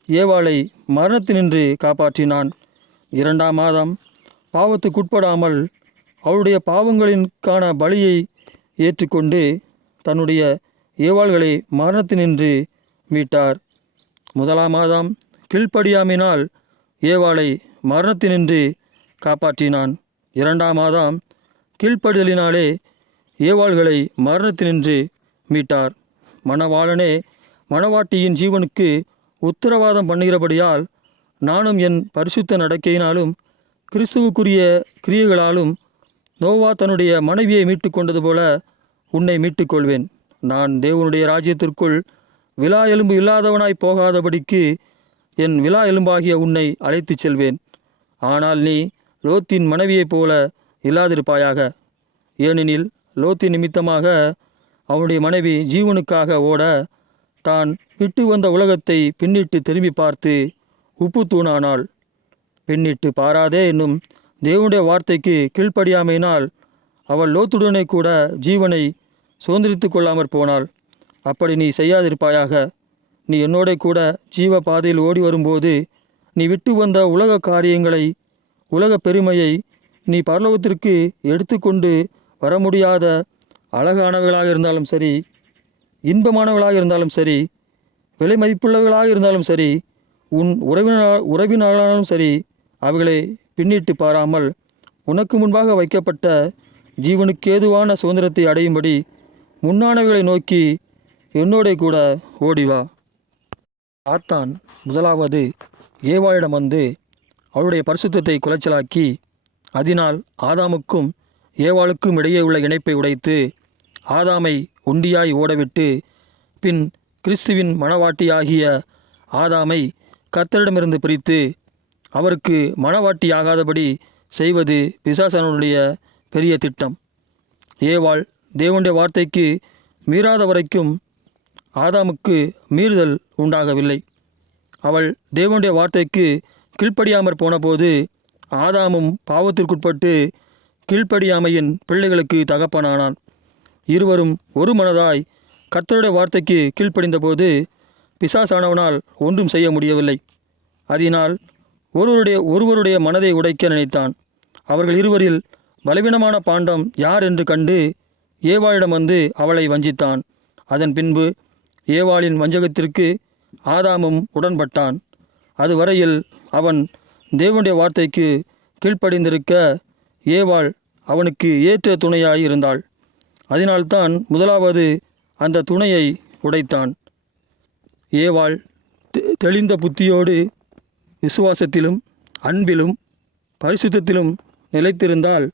ஏவாளை மரணத்தினின்று காப்பாற்றினான். இரண்டாம் ஆதாம் பாவத்துக்குட்படாமல் அவளுடைய பாவங்களின்கான பலியை ஏற்றுக்கொண்டு தன்னுடைய ஏவாள்களை மரணத்தினின்று மீட்டார். முதலாம் ஆதாம் கீழ்ப்படியாமையினால் ஏவாளை மரணத்தினின்று காப்பாற்றினான். இரண்டாம் ஆதாம் கீழ்ப்படிதலினாலே ஏவாள்களை மரணத்தினின்று மீட்டார். மணவாளனே மணவாட்டியின் ஜீவனுக்கு உத்தரவாதம் பண்ணுகிறபடியால் நானும் என் பரிசுத்த நடக்கையினாலும் கிறிஸ்துவுக்குரிய கிரியைகளாலும் நோவா தன்னுடைய மனைவியை மீட்டு கொண்டது போல உன்னை மீட்டுக்கொள்வேன். நான் தேவனுடைய ராஜ்யத்திற்குள் விலா எலும்பு இல்லாதவனாய் போகாதபடிக்கு என் விலா எலும்பாகிய உன்னை அழைத்துச் செல்வேன். ஆனால் நீ லோத்தின் மனைவியைப் போல இல்லாதிருப்பாயாக. ஏனெனில் லோத்தின் நிமித்தமாக அவனுடைய மனைவி ஜீவனுக்காக ஓட தான் விட்டு வந்த உலகத்தை பின்னிட்டு திரும்பி பார்த்து உப்பு தூணானாள். பின்னிட்டு பாராதே என்னும் தேவனுடைய வார்த்தைக்கு கீழ்ப்படியாமையினால் அவள் லோத்துடனே கூட ஜீவனை சுதந்திரித்து கொள்ளாமற் போனாள். அப்படி நீ செய்யாதிருப்பாயாக. நீ என்னோட கூட ஜீவ பாதையில் ஓடி வரும்போது நீ விட்டு வந்த உலக காரியங்களை, உலக பெருமையை நீ பரலோகத்திற்கு எடுத்துக்கொண்டு வர முடியாத அழகானவர்களாக இருந்தாலும் சரி, இன்பமானவர்களாக இருந்தாலும் சரி, விலை மதிப்புள்ளவர்களாக இருந்தாலும் சரி, உன் உறவினர்களாலும் சரி, அவைகளை பின்னிட்டு பாராமல் உனக்கு முன்பாக வைக்கப்பட்ட ஜீவனுக்கேதுவான சுதந்திரத்தை அடையும்படி முன்னானவைகளை நோக்கி என்னோட கூட ஓடிவா. சாத்தான் முதலாவது ஏவாளிடம் வந்து அவளுடைய பரிசுத்தத்தை குலைச்சலாக்கி அதனால் ஆதாமுக்கும் ஏவாளுக்கும் இடையே உள்ள இணைப்பை உடைத்து ஆதாமை ஒண்டியாய் ஓடவிட்டு பின் கிறிஸ்துவின் மணவாட்டியாகிய ஆதாமை கர்த்தரிடமிருந்து பிரித்து அவருக்கு மணவாட்டியாகாதபடி செய்வது பிசாசானுடைய பெரிய திட்டம். ஏவாள் தேவனுடைய வார்த்தைக்கு மீறாத வரைக்கும் ஆதாமுக்கு மீறுதல் உண்டாகவில்லை. அவள் தேவனுடைய வார்த்தைக்கு கீழ்ப்படியாமற் போனபோது ஆதாமும் பாவத்திற்குட்பட்டு கீழ்ப்படியாமையின் பிள்ளைகளுக்கு தகப்பனானான். இருவரும் ஒரு மனதாய் கர்த்தருடைய வார்த்தைக்கு கீழ்ப்படிந்தபோது பிசாசானவனால் ஒன்றும் செய்ய முடியவில்லை. அதனால் ஒருவருடைய மனதை உடைக்க நினைத்தான். அவர்கள் இருவரில் பலவீனமான பாண்டம் யார் என்று கண்டு ஏவாளிடம் வந்து அவளை வஞ்சித்தான். அதன் பின்பு ஏவாளின் வஞ்சகத்திற்கு ஆதாமும் உடன்பட்டான். அதுவரையில் அவன் தேவனுடைய வார்த்தைக்கு கீழ்ப்படிந்திருக்க ஏவாள் அவனுக்கு ஏற்ற துணையாய் இருந்தாள். அதனால்தான் முதலாவது அந்த துணையை உடைத்தான். ஏவாள் தெளிந்த புத்தியோடு விசுவாசத்திலும் அன்பிலும் பரிசுத்தத்திலும் நிலைத்திருந்தால்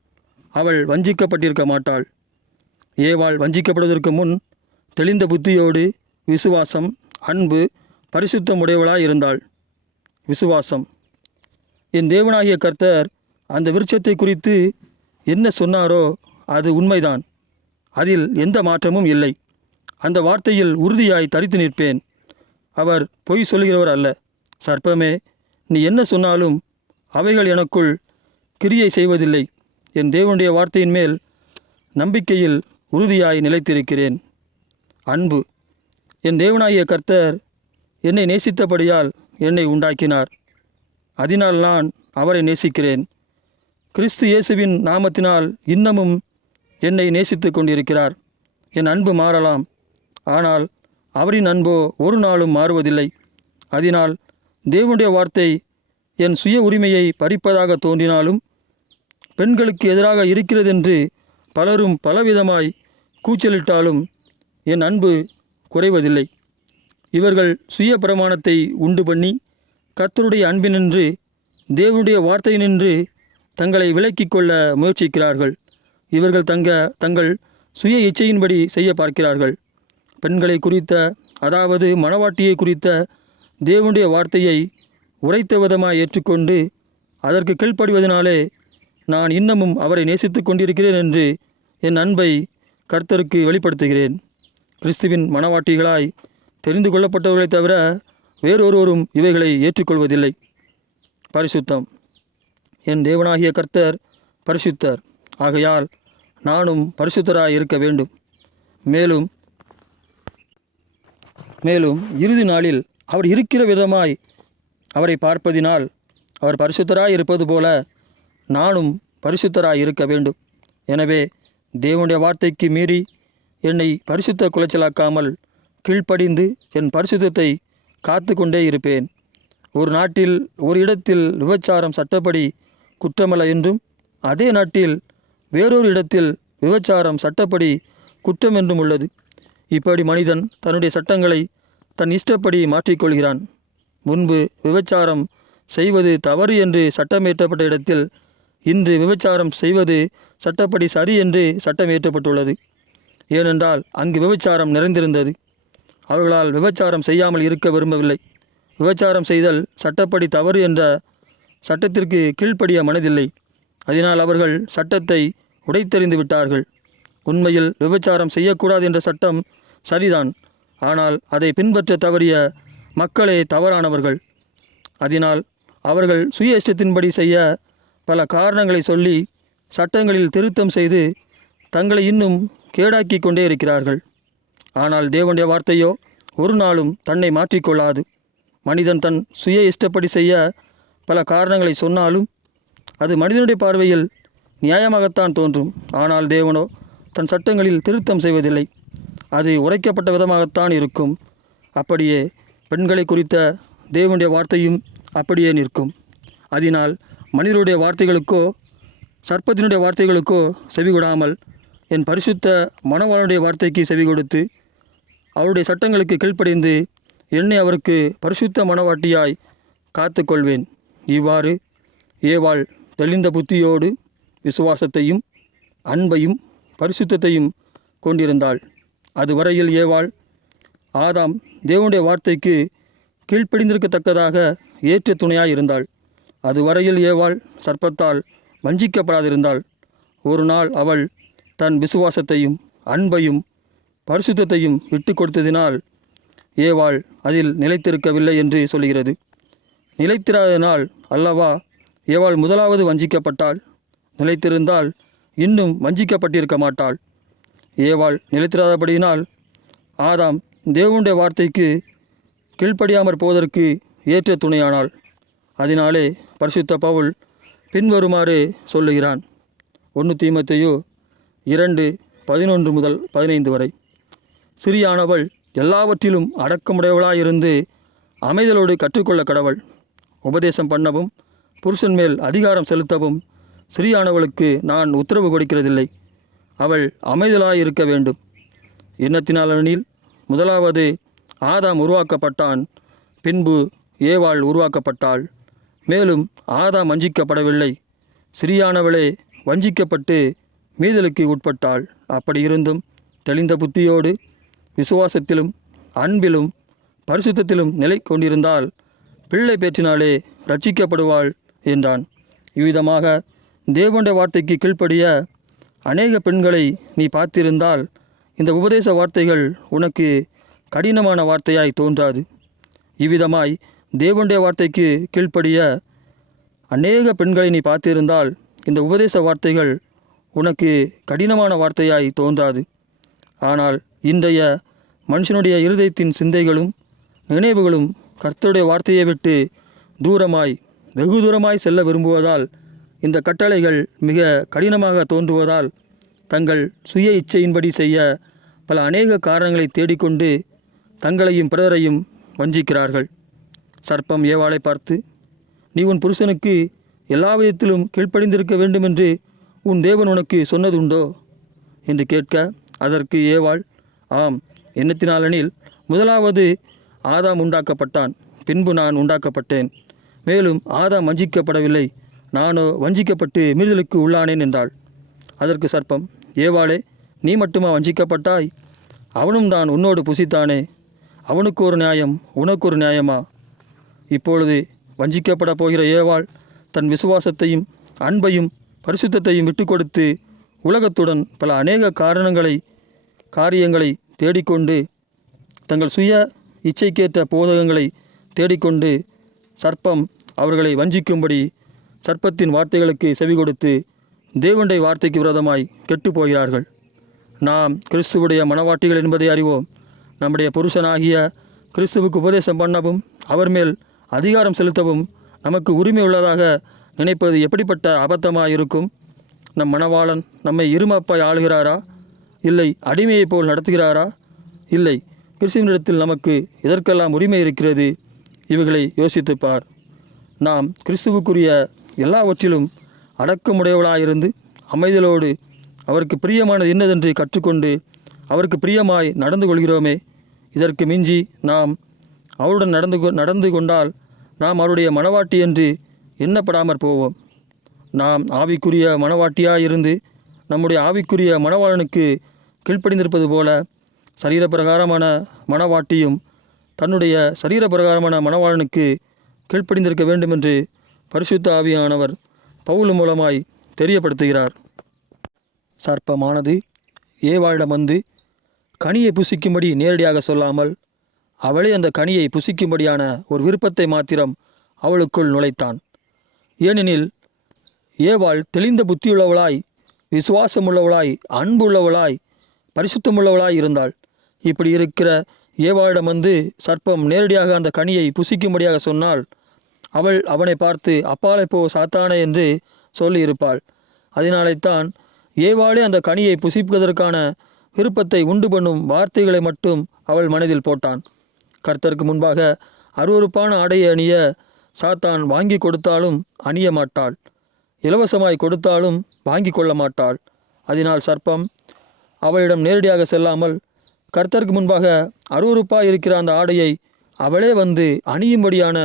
அவள் வஞ்சிக்கப்பட்டிருக்க மாட்டாள். ஏவாள் வஞ்சிக்கப்படுவதற்கு முன் தெளிந்த புத்தியோடு விசுவாசம், அன்பு, பரிசுத்தம் உடையவளாய் இருந்தாள். விசுவாசம். என் தேவனாகிய கர்த்தர் அந்த விருட்சத்தை குறித்து என்ன சொன்னாரோ அது உண்மைதான். அதில் எந்த மாற்றமும் இல்லை. அந்த வார்த்தையில் உறுதியாய் தரித்து நிற்பேன். அவர் பொய் சொல்கிறவர் அல்ல. சர்ப்பமே, நீ என்ன சொன்னாலும் அவைகள் எனக்குள் கிரியை செய்வதில்லை. என் தேவனுடைய வார்த்தையின் மேல் நம்பிக்கையில் உறுதியாய் நிலைத்திருக்கிறேன். அன்பு. என் தேவனாகிய கர்த்தர் என்னை நேசித்தபடியால் என்னை உண்டாக்கினார். அதனால் நான் அவரை நேசிக்கிறேன். கிறிஸ்து இயேசுவின் நாமத்தினால் இன்னமும் என்னை நேசித்து கொண்டிருக்கிறார். என் அன்பு மாறலாம், ஆனால் அவரின் அன்போ ஒரு நாளும் மாறுவதில்லை. அதனால் தேவனுடைய வார்த்தை என் சுய உரிமையை பறிப்பதாக தோன்றினாலும், பெண்களுக்கு எதிராக இருக்கிறதென்று பலரும் பலவிதமாய் கூச்சலிட்டாலும் என் அன்பு குறைவதில்லை. இவர்கள் சுய பிரமாணத்தை உண்டு பண்ணி கர்த்தருடைய அன்பினின்று தேவனுடைய வார்த்தையினின்று தங்களை விலக்கிக் கொள்ள முயற்சிக்கிறார்கள். இவர்கள் தங்கள் சுய இச்சையின்படி செய்ய பார்க்கிறார்கள். பெண்களை குறித்த, அதாவது மணவாட்டியை குறித்த தேவனுடைய வார்த்தையை உரைத்த விதமாய் ஏற்றுக்கொண்டு அதற்கு கீழ்ப்படிவதனாலே நான் இன்னமும் அவரை நேசித்து கொண்டிருக்கிறேன் என்று என் அன்பை கர்த்தருக்கு வெளிப்படுத்துகிறேன். கிறிஸ்துவின் மணவாட்டிகளாய் தெரிந்து கொள்ளப்பட்டவர்களைத் தவிர வேறொருவரும் இவைகளை ஏற்றுக்கொள்வதில்லை. பரிசுத்தம். என் தேவனாகிய கர்த்தர் பரிசுத்தர். ஆகையால் நானும் பரிசுத்தராய் இருக்க வேண்டும். மேலும் இறுதி நாளில் அவர் இருக்கிற விதமாய் அவரை பார்ப்பதினால் அவர் பரிசுத்தராய் இருப்பது போல நானும் பரிசுத்தராய் இருக்க வேண்டும். எனவே தேவனுடைய வார்த்தைக்கு மீறி என்னை பரிசுத்த குலைச்சலாக்காமல் கீழ்ப்படிந்து என் பரிசுத்தத்தை காத்து கொண்டே இருப்பேன். ஒரு நாட்டில் ஒரு இடத்தில் விபச்சாரம் சட்டப்படி குற்றமல்ல என்றும், அதே நாட்டில் வேறொரு இடத்தில் விபச்சாரம் சட்டப்படி குற்றம் என்றும் உள்ளது. இப்படி மனிதன் தன்னுடைய சட்டங்களை தன் இஷ்டப்படி மாற்றிக்கொள்கிறான். முன்பு விபச்சாரம் செய்வது தவறு என்று சட்டமியற்றப்பட்ட இடத்தில் இன்று விபச்சாரம் செய்வது சட்டப்படி சரி என்று சட்டம் இயற்றப்பட்டுள்ளது. ஏனென்றால் அங்கு விபச்சாரம் நிறைந்திருந்தது. அவர்களால் விபச்சாரம் செய்யாமல் இருக்க விரும்பவில்லை. விபச்சாரம் செய்தல் சட்டப்படி தவறு என்ற சட்டத்திற்கு கீழ்ப்படிய மனதில்லை. அதனால் அவர்கள் சட்டத்தை உடைத்தெறிந்து விட்டார்கள். உண்மையில் விபச்சாரம் செய்யக்கூடாது என்ற சட்டம் சரிதான். ஆனால் அதை பின்பற்ற தவறிய மக்களே தவறானவர்கள். அதனால் அவர்கள் சுய இஷ்டத்தின்படி செய்ய பல காரணங்களை சொல்லி சட்டங்களில் திருத்தம் செய்து தங்களை இன்னும் கேடாக்கி கொண்டே இருக்கிறார்கள். ஆனால் தேவனுடைய வார்த்தையோ ஒரு நாளும் தன்னை மாற்றிக்கொள்ளாது. மனிதன் தன் சுய இஷ்டப்படி செய்ய பல காரணங்களை சொன்னாலும் அது மனிதனுடைய பார்வையில் நியாயமாகத்தான் தோன்றும். ஆனால் தேவனோ தன் சட்டங்களில் திருத்தம் செய்வதில்லை. அது உரைக்கப்பட்ட விதமாகத்தான் இருக்கும். அப்படியே பெண்களை குறித்த தேவனுடைய வார்த்தையும் அப்படியே நிற்கும். அதனால் மனிதனுடைய வார்த்தைகளுக்கோ சர்ப்பத்தினுடைய வார்த்தைகளுக்கோ செவிகொடாமல் என் பரிசுத்த மணவாளனுடைய வார்த்தைக்கு செவி கொடுத்து அவருடைய சட்டங்களுக்கு கீழ்ப்படிந்து என்னை அவருக்கு பரிசுத்த மணவாட்டியாய் காத்து கொள்வேன். இவ்வாறு ஏவாள் தெளிந்த புத்தியோடு விசுவாசத்தையும் அன்பையும் பரிசுத்தத்தையும் கொண்டிருந்தாள். அதுவரையில் ஏவாள் ஆதாம் தேவனுடைய வார்த்தைக்கு கீழ்ப்படிந்திருக்கத்தக்கதாக ஏற்ற துணையாய் இருந்தாள். அதுவரையில் ஏவாள் சர்ப்பத்தால் வஞ்சிக்கப்படாதிருந்தாள். ஒரு நாள் அவள் தன் விசுவாசத்தையும் அன்பையும் பரிசுத்தத்தையும் விட்டு கொடுத்ததினால் ஏவாள் அதில் நிலைத்திருக்கவில்லை என்று சொல்கிறது. நிலைத்திராதனால் அல்லவா ஏவாள் முதலாவது வஞ்சிக்கப்பட்டாள். நிலைத்திருந்தால் இன்னும் வஞ்சிக்கப்பட்டிருக்க மாட்டாள். ஏவாள் நிலைத்திராதபடியினால் ஆதாம் தேவனுடைய வார்த்தைக்கு கீழ்ப்படியாமற் போவதற்கு ஏற்ற துணையானாள். அதனாலே பரிசுத்த பவுல் பின்வருமாறு சொல்லுகிறான். 1 தீமோத்தேயு 2:11-15 வரை. சிறியானவள் எல்லாவற்றிலும் அடக்கமுடையவளாயிருந்து அமைதலோடு கற்றுக்கொள்ள கடவள். உபதேசம் பண்ணவும் புருஷன் மேல் அதிகாரம் செலுத்தவும் சிறியானவளுக்கு நான் உத்தரவு கொடுக்கிறதில்லை. அவள் அமைதலாயிருக்க வேண்டும். எண்ணத்தினாலெனில் முதலாவது ஆதாம் உருவாக்கப்பட்டான், பின்பு ஏவாள் உருவாக்கப்பட்டாள். மேலும் ஆதாம் வஞ்சிக்கப்படவில்லை, சிறியானவளே வஞ்சிக்கப்பட்டு மீதலுக்கு உட்பட்டாள். அப்படி இருந்தும் தெளிந்த புத்தியோடு விசுவாசத்திலும் அன்பிலும் பரிசுத்தத்திலும் நிலை கொண்டிருந்தால் பிள்ளை பேற்றினாலே ரட்சிக்கப்படுவாள் என்றான். இவ்விதமாக தேவனுடைய வார்த்தைக்கு கீழ்ப்படிய அநேக பெண்களை நீ பார்த்திருந்தால் இந்த உபதேச வார்த்தைகள் உனக்கு கடினமான வார்த்தையாய் தோன்றாது. இவ்விதமாய் தேவனுடைய வார்த்தைக்கு கீழ்ப்படிய அநேக பெண்களை நீ பார்த்திருந்தால் இந்த உபதேச வார்த்தைகள் உனக்கு கடினமான வார்த்தையாய் தோன்றாது. ஆனால் இன்றைய மனுஷனுடைய இருதயத்தின் சிந்தைகளும் நினைவுகளும் கர்த்தருடைய வார்த்தையை விட்டு தூரமாய் வெகு தூரமாய் செல்ல விரும்புவதால் இந்த கட்டளைகள் மிக கடினமாக தோன்றுவதால் தங்கள் சுய இச்சையின்படி செய்ய பல அநேக காரணங்களை தேடிக்கொண்டு தங்களையும் பிறரையும் வஞ்சிக்கிறார்கள். சர்ப்பம் ஏவாளை பார்த்து, நீ உன் புருஷனுக்கு எல்லா விதத்திலும் கீழ்ப்படிந்திருக்க வேண்டுமென்று உன் தேவன் உனக்கு சொன்னதுண்டோ என்று கேட்க, அதற்கு ஏவாள், ஆம், எண்ணத்தினாலெனில் முதலாவது ஆதாம் உண்டாக்கப்பட்டான், பின்பு நான் உண்டாக்கப்பட்டேன். மேலும் ஆதாம் வஞ்சிக்கப்படவில்லை, நானோ வஞ்சிக்கப்பட்டு மீறுதலுக்கு உள்ளானேன் என்றாள். அதற்கு சர்ப்பம், ஏவாளே, நீ மட்டுமா வஞ்சிக்கப்பட்டாய்? அவனும் தான் உன்னோடு புசித்தானே. அவனுக்கு ஒரு நியாயம், உனக்கு ஒரு நியாயமா? இப்பொழுது வஞ்சிக்கப்பட போகிற ஏவாள் தன் விசுவாசத்தையும் அன்பையும் பரிசுத்தத்தையும் விட்டு கொடுத்து உலகத்துடன் பல அநேக காரியங்களை தேடிக்கொண்டு தங்கள் சுய இச்சைக்கேற்ற போதகங்களை தேடிக்கொண்டு சர்ப்பம் அவர்களை வஞ்சிக்கும்படி சர்ப்பத்தின் வார்த்தைகளுக்கு செவி கொடுத்து தேவனுடைய வார்த்தைக்கு விரோதமாய் கெட்டு போகிறார்கள். நாம் கிறிஸ்துவுடைய மனவாட்டிகள் என்பதை அறிவோம். நம்முடைய புருஷனாகிய கிறிஸ்துவுக்கு உபதேசம் பண்ணவும் அவர் மேல் அதிகாரம் செலுத்தவும் நமக்கு உரிமை உள்ளதாக நினைப்பது எப்படிப்பட்ட அபத்தமாயிருக்கும்? நம் மணவாளன் நம்மை இருமப்பாய் ஆளுகிறாரா? இல்லை அடிமையைப் போல் நடத்துகிறாரா? இல்லை. கிறிஸ்துவனிடத்தில் நமக்கு எதற்கெல்லாம் உரிமை இருக்கிறது? இவைகளை யோசித்துப்பார். நாம் கிறிஸ்துவுக்குரிய எல்லாவற்றிலும் அடக்கமுடையவளாயிருந்து அமைதலோடு அவருக்கு பிரியமானது என்னதென்று கற்றுக்கொண்டு அவருக்கு பிரியமாய் நடந்து கொள்கிறோமே. இதற்கு மிஞ்சி நாம் அவருடன் நடந்து கொண்டால் நாம் அவருடைய மனவாட்டி என்று எண்ணப்படாமற் போவோம். நாம் ஆவிக்குரிய மனவாட்டியாயிருந்து நம்முடைய ஆவிக்குரிய மனவாளனுக்கு கீழ்ப்படிந்திருப்பது போல சரீரப்பிரகாரமான மனவாட்டியும் தன்னுடைய சரீரப்பிரகாரமான மனவாளனுக்கு கீழ்ப்படிந்திருக்க வேண்டுமென்று பரிசுத்த ஆவியானவர் பவுல் மூலமாய் தெரியப்படுத்துகிறார். சர்ப்பமானது ஏவாளிடம் வந்து கனியை புசிக்கும்படி நேரடியாக சொல்லாமல் அவளே அந்த கனியை புசிக்கும்படியான ஒரு விருப்பத்தை மாத்திரம் அவளுக்குள் நுழைத்தான். ஏனெனில் ஏவாள் தெளிந்த புத்தியுள்ளவளாய், விசுவாசமுள்ளவளாய், அன்புள்ளவளாய், பரிசுத்தமுள்ளவளாய் இருந்தாள். இப்படி இருக்கிற ஏவாளிடம் வந்து சர்ப்பம் நேரடியாக அந்த கனியை புசிக்கும்படியாக சொன்னால் அவள் அவனை பார்த்து அப்பாலை போ சாத்தானே என்று சொல்லியிருப்பாள். அதனாலேத்தான் ஏவாளே அந்த கனியை புசிப்பதற்கான விருப்பத்தை உண்டு பண்ணும் வார்த்தைகளை மட்டும் அவள் மனதில் போட்டான். கர்த்தருக்கு முன்பாக அருவருப்பான ஆடையை அணிய சாத்தான் வாங்கி கொடுத்தாலும் அணிய மாட்டாள், இலவசமாய் கொடுத்தாலும் வாங்கி கொள்ள மாட்டாள். அதனால் சர்ப்பம் அவளிடம் நேரடியாக செல்லாமல் கர்த்தருக்கு முன்பாக அருவருப்பாய் இருக்கிற அந்த ஆடையை அவளே வந்து அணியும்படியான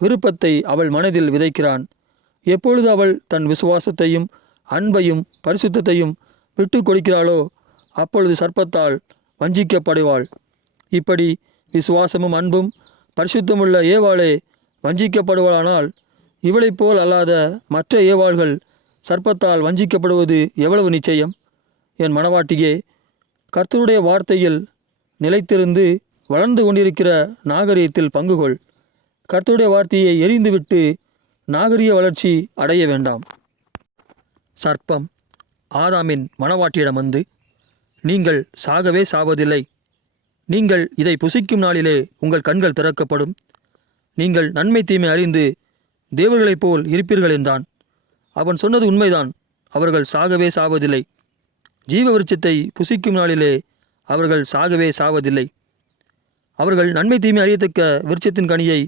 விருப்பத்தை அவள் மனதில் விதைக்கிறான். எப்பொழுது அவள் தன் விசுவாசத்தையும் அன்பையும் பரிசுத்தத்தையும் விட்டு கொடுக்கிறாளோ அப்பொழுது சர்ப்பத்தால் வஞ்சிக்கப்படுவாள். இப்படி விசுவாசமும் அன்பும் பரிசுத்தமுள்ள ஏவாளே வஞ்சிக்கப்படுவாளானால் இவளைப் போல் அல்லாத மற்ற ஏவாள்கள் சர்ப்பத்தால் வஞ்சிக்கப்படுவது எவ்வளவு நிச்சயம்? என் மனவாட்டியே, கர்த்தருடைய வார்த்தையில் நிலைத்திருந்து வளர்ந்து கொண்டிருக்கிற நாகரிகத்தில் பங்குகொள். கர்த்தருடைய வார்த்தையை எரிந்துவிட்டு நாகரிக வளர்ச்சி அடைய வேண்டாம். சர்ப்பம் ஆதாமின் மனவாட்டியிடம் வந்து, நீங்கள் சாகவே சாவதில்லை. நீங்கள் இதை புசிக்கும் நாளிலே உங்கள் கண்கள் திறக்கப்படும். நீங்கள் நன்மை தீமை அறிந்து தேவர்களைப் போல் இருப்பீர்கள் என்றான். அவன் சொன்னது உண்மைதான். அவர்கள் சாகவே சாவதில்லை. ஜீவ விருட்சத்தை புசிக்கும் நாளிலே அவர்கள் சாகவே சாவதில்லை. அவர்கள் நன்மை தீமை அறியத்தக்க விருட்சத்தின் கனியை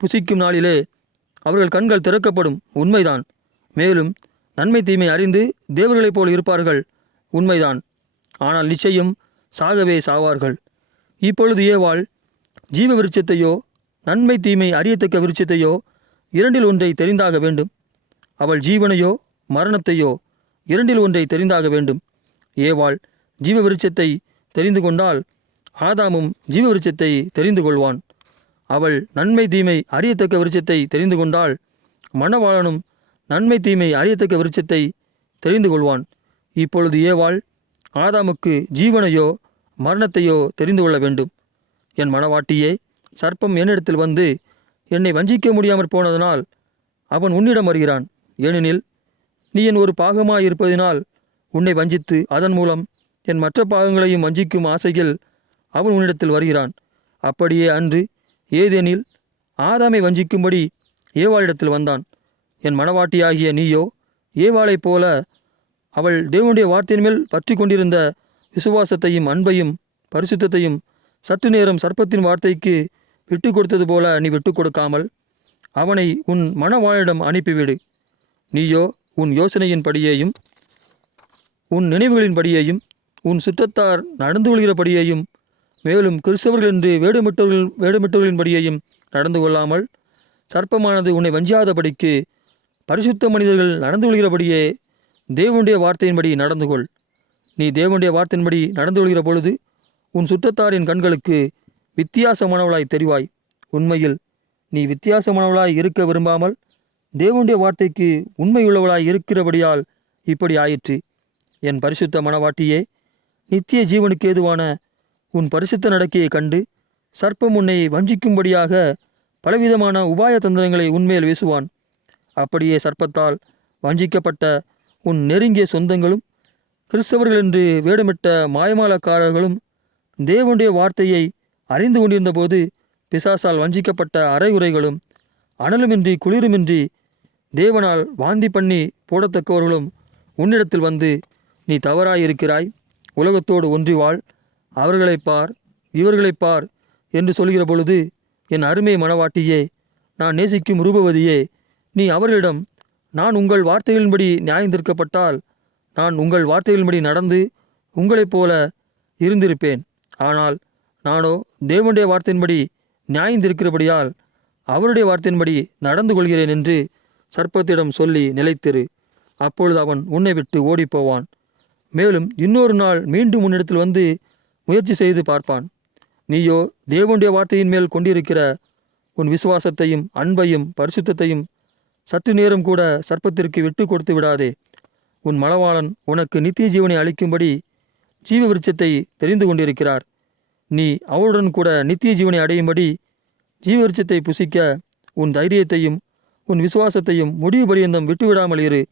புசிக்கும் நாளிலே அவர்கள் கண்கள் திறக்கப்படும். உண்மைதான். மேலும் நன்மை தீமை அறிந்து தேவர்களைப் போல் இருப்பார்கள். உண்மைதான். ஆனால் நிச்சயம் சாகவே சாவார்கள். இப்பொழுது ஏவாள் ஜீவ விருட்சத்தையோ நன்மை தீமை அறியத்தக்க விருட்சத்தையோ இரண்டில் ஒன்றை தெரிந்தாக வேண்டும். அவள் ஜீவனையோ மரணத்தையோ இரண்டில் ஒன்றை தெரிந்தாக வேண்டும். ஏவாள் ஜீவ விருட்சத்தை தெரிந்து கொண்டால் ஆதாமும் ஜீவ விருட்சத்தை தெரிந்து கொள்வான். அவள் நன்மை தீமை அறியத்தக்க விருட்சத்தை தெரிந்து கொண்டால் மணவாளனும் நன்மை தீமை அறியத்தக்க விருட்சத்தை தெரிந்து கொள்வான். இப்பொழுது ஏவாள் ஆதாமுக்கு ஜீவனையோ மரணத்தையோ தெரிந்து கொள்ள வேண்டும். என் மணவாட்டியே, சர்ப்பம் என்னிடத்தில் வந்து என்னை வஞ்சிக்க முடியாமற் போனதனால் அவன் உன்னிடம் வருகிறான். ஏனெனில் நீ என் ஒரு பாகமாயிருப்பதினால் உன்னை வஞ்சித்து அதன் மூலம் என் மற்ற பாகங்களையும் வஞ்சிக்கும் ஆசையில் அவன் உன்னிடத்தில் வருகிறான். அப்படியே அன்று ஏதேனில் ஆதாமை வஞ்சிக்கும்படி ஏவாளிடத்தில் வந்தான். என் மணவாட்டியாகிய நீயோ ஏவாளைப் போல அவள் தேவனுடைய வார்த்தையின் மேல் பற்றி கொண்டிருந்த விசுவாசத்தையும் அன்பையும் பரிசுத்தத்தையும் சற்று நேரம் சர்ப்பத்தின் வார்த்தைக்கு விட்டு கொடுத்தது போல நீ விட்டு கொடுக்காமல் அவனை உன் மணவாளிடம் அனுப்பிவிடு. நீயோ உன் யோசனையின்படியேயும் உன் நினைவுகளின்படியேயும் உன் சுற்றத்தார் நடந்து கொள்கிறபடியேயும் மேலும் கிறிஸ்தவர்கள் என்று வேடமிட்டவர்களின்படியேயும் நடந்து கொள்ளாமல் சர்ப்பமானது உன்னை வஞ்சியாதபடிக்கு பரிசுத்த மனிதர்கள் நடந்து கொள்கிறபடியே தேவனுடைய வார்த்தையின்படி நடந்து கொள். நீ தேவனுடைய வார்த்தையின்படி நடந்து கொள்கிற பொழுது உன் சுற்றத்தாரின் கண்களுக்கு வித்தியாசமானவளாய் தெரிவாய். உண்மையில் நீ வித்தியாசமானவளாய் இருக்க விரும்பாமல் தேவனுடைய வார்த்தைக்கு உண்மையுள்ளவளாய் இருக்கிறபடியால் இப்படி ஆயிற்று. என் பரிசுத்த மணவாட்டியே, நித்திய ஜீவனுக்கு ஏதுவான உன் பரிசுத்த நடக்கையை கண்டு சர்ப்பம் உன்னை வஞ்சிக்கும்படியாக பலவிதமான உபாய தந்திரங்களை உன்மேல் வீசுவான். அப்படியே சர்ப்பத்தால் வஞ்சிக்கப்பட்ட உன் நெருங்கிய சொந்தங்களும் கிறிஸ்தவர்கள் என்று வேடமிட்ட மாயமாலக்காரர்களும் தேவனுடைய வார்த்தையை அறிந்து கொண்டிருந்தபோது பிசாசால் வஞ்சிக்கப்பட்ட அரைகுறைகளும் அனலுமின்றி குளிருமின்றி தேவனால் வாந்தி பண்ணி போடத்தக்கவர்களும் உன்னிடத்தில் வந்து, நீ தவறாயிருக்கிறாய், உலகத்தோடு ஒன்றி வாழ், அவர்களைப் பார், இவர்களைப் பார் என்று சொல்கிற பொழுது, என் அருமை மணவாட்டியே, நான் நேசிக்கும் ரூபவதியே, நீ அவர்களிடம், நான் உங்கள் வார்த்தைகளின்படி நியாயந்தீர்க்கப்பட்டால் நான் உங்கள் வார்த்தைகளின்படி நடந்து உங்களைப் போல இருந்திருப்பேன். ஆனால் நானோ தேவனுடைய வார்த்தையின்படி நியாயந்திருக்கிறபடியால் அவருடைய வார்த்தையின்படி நடந்து கொள்கிறேன் என்று சர்ப்பத்திடம் சொல்லி நிலைத்திரு. அப்பொழுது அவன் உன்னை விட்டு ஓடிப்போவான். மேலும் இன்னொரு நாள் மீண்டும் உன்னிடத்தில் வந்து முயற்சி செய்து பார்ப்பான். நீயோ தேவனுடைய வார்த்தையின் மேல் கொண்டிருக்கிற உன் விசுவாசத்தையும் அன்பையும் பரிசுத்தத்தையும் சற்று நேரம் கூட சர்ப்பத்திற்கு விட்டு கொடுத்து விடாதே. உன் மணவாளன் உனக்கு நித்திய ஜீவனை அளிக்கும்படி ஜீவ விருட்சத்தை தெரிந்து கொண்டிருக்கிறார். நீ அவருடன் கூட நித்திய ஜீவனை அடையும்படி ஜீவ விருட்சத்தை புசிக்க உன் தைரியத்தையும் உன் விசுவாசத்தையும் முடிவு பரியந்தம் விட்டுவிடாமல் இரு.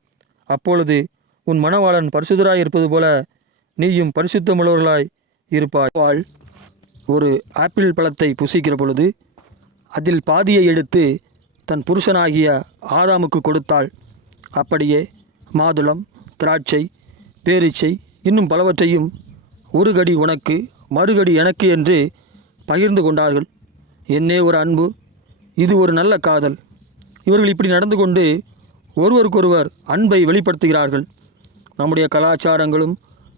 அப்பொழுது உன் மணவாளன் பரிசுத்தராய் இருப்பது போல நீயும் பரிசுத்தமுள்ளவர்களாய் இருப்பாய். ஒரு ஆப்பிள் பழத்தை புசிக்கிற பொழுது அதில் பாதியை எடுத்து தன் புருஷனாகிய ஆதாமுக்கு கொடுத்தாள். அப்படியே மாதுளம், திராட்சை, பேரீச்சை இன்னும் பலவற்றையும் ஒரு கடி உனக்கு மறுகடி எனக்கு என்று பகிர்ந்து கொண்டார்கள். என்னே ஒரு அன்பு! இது ஒரு நல்ல காதல். இவர்கள் இப்படி நடந்து கொண்டு ஒருவருக்கொருவர் அன்பை வெளிப்படுத்துகிறார்கள். நம்முடைய கலாச்சாரங்களும்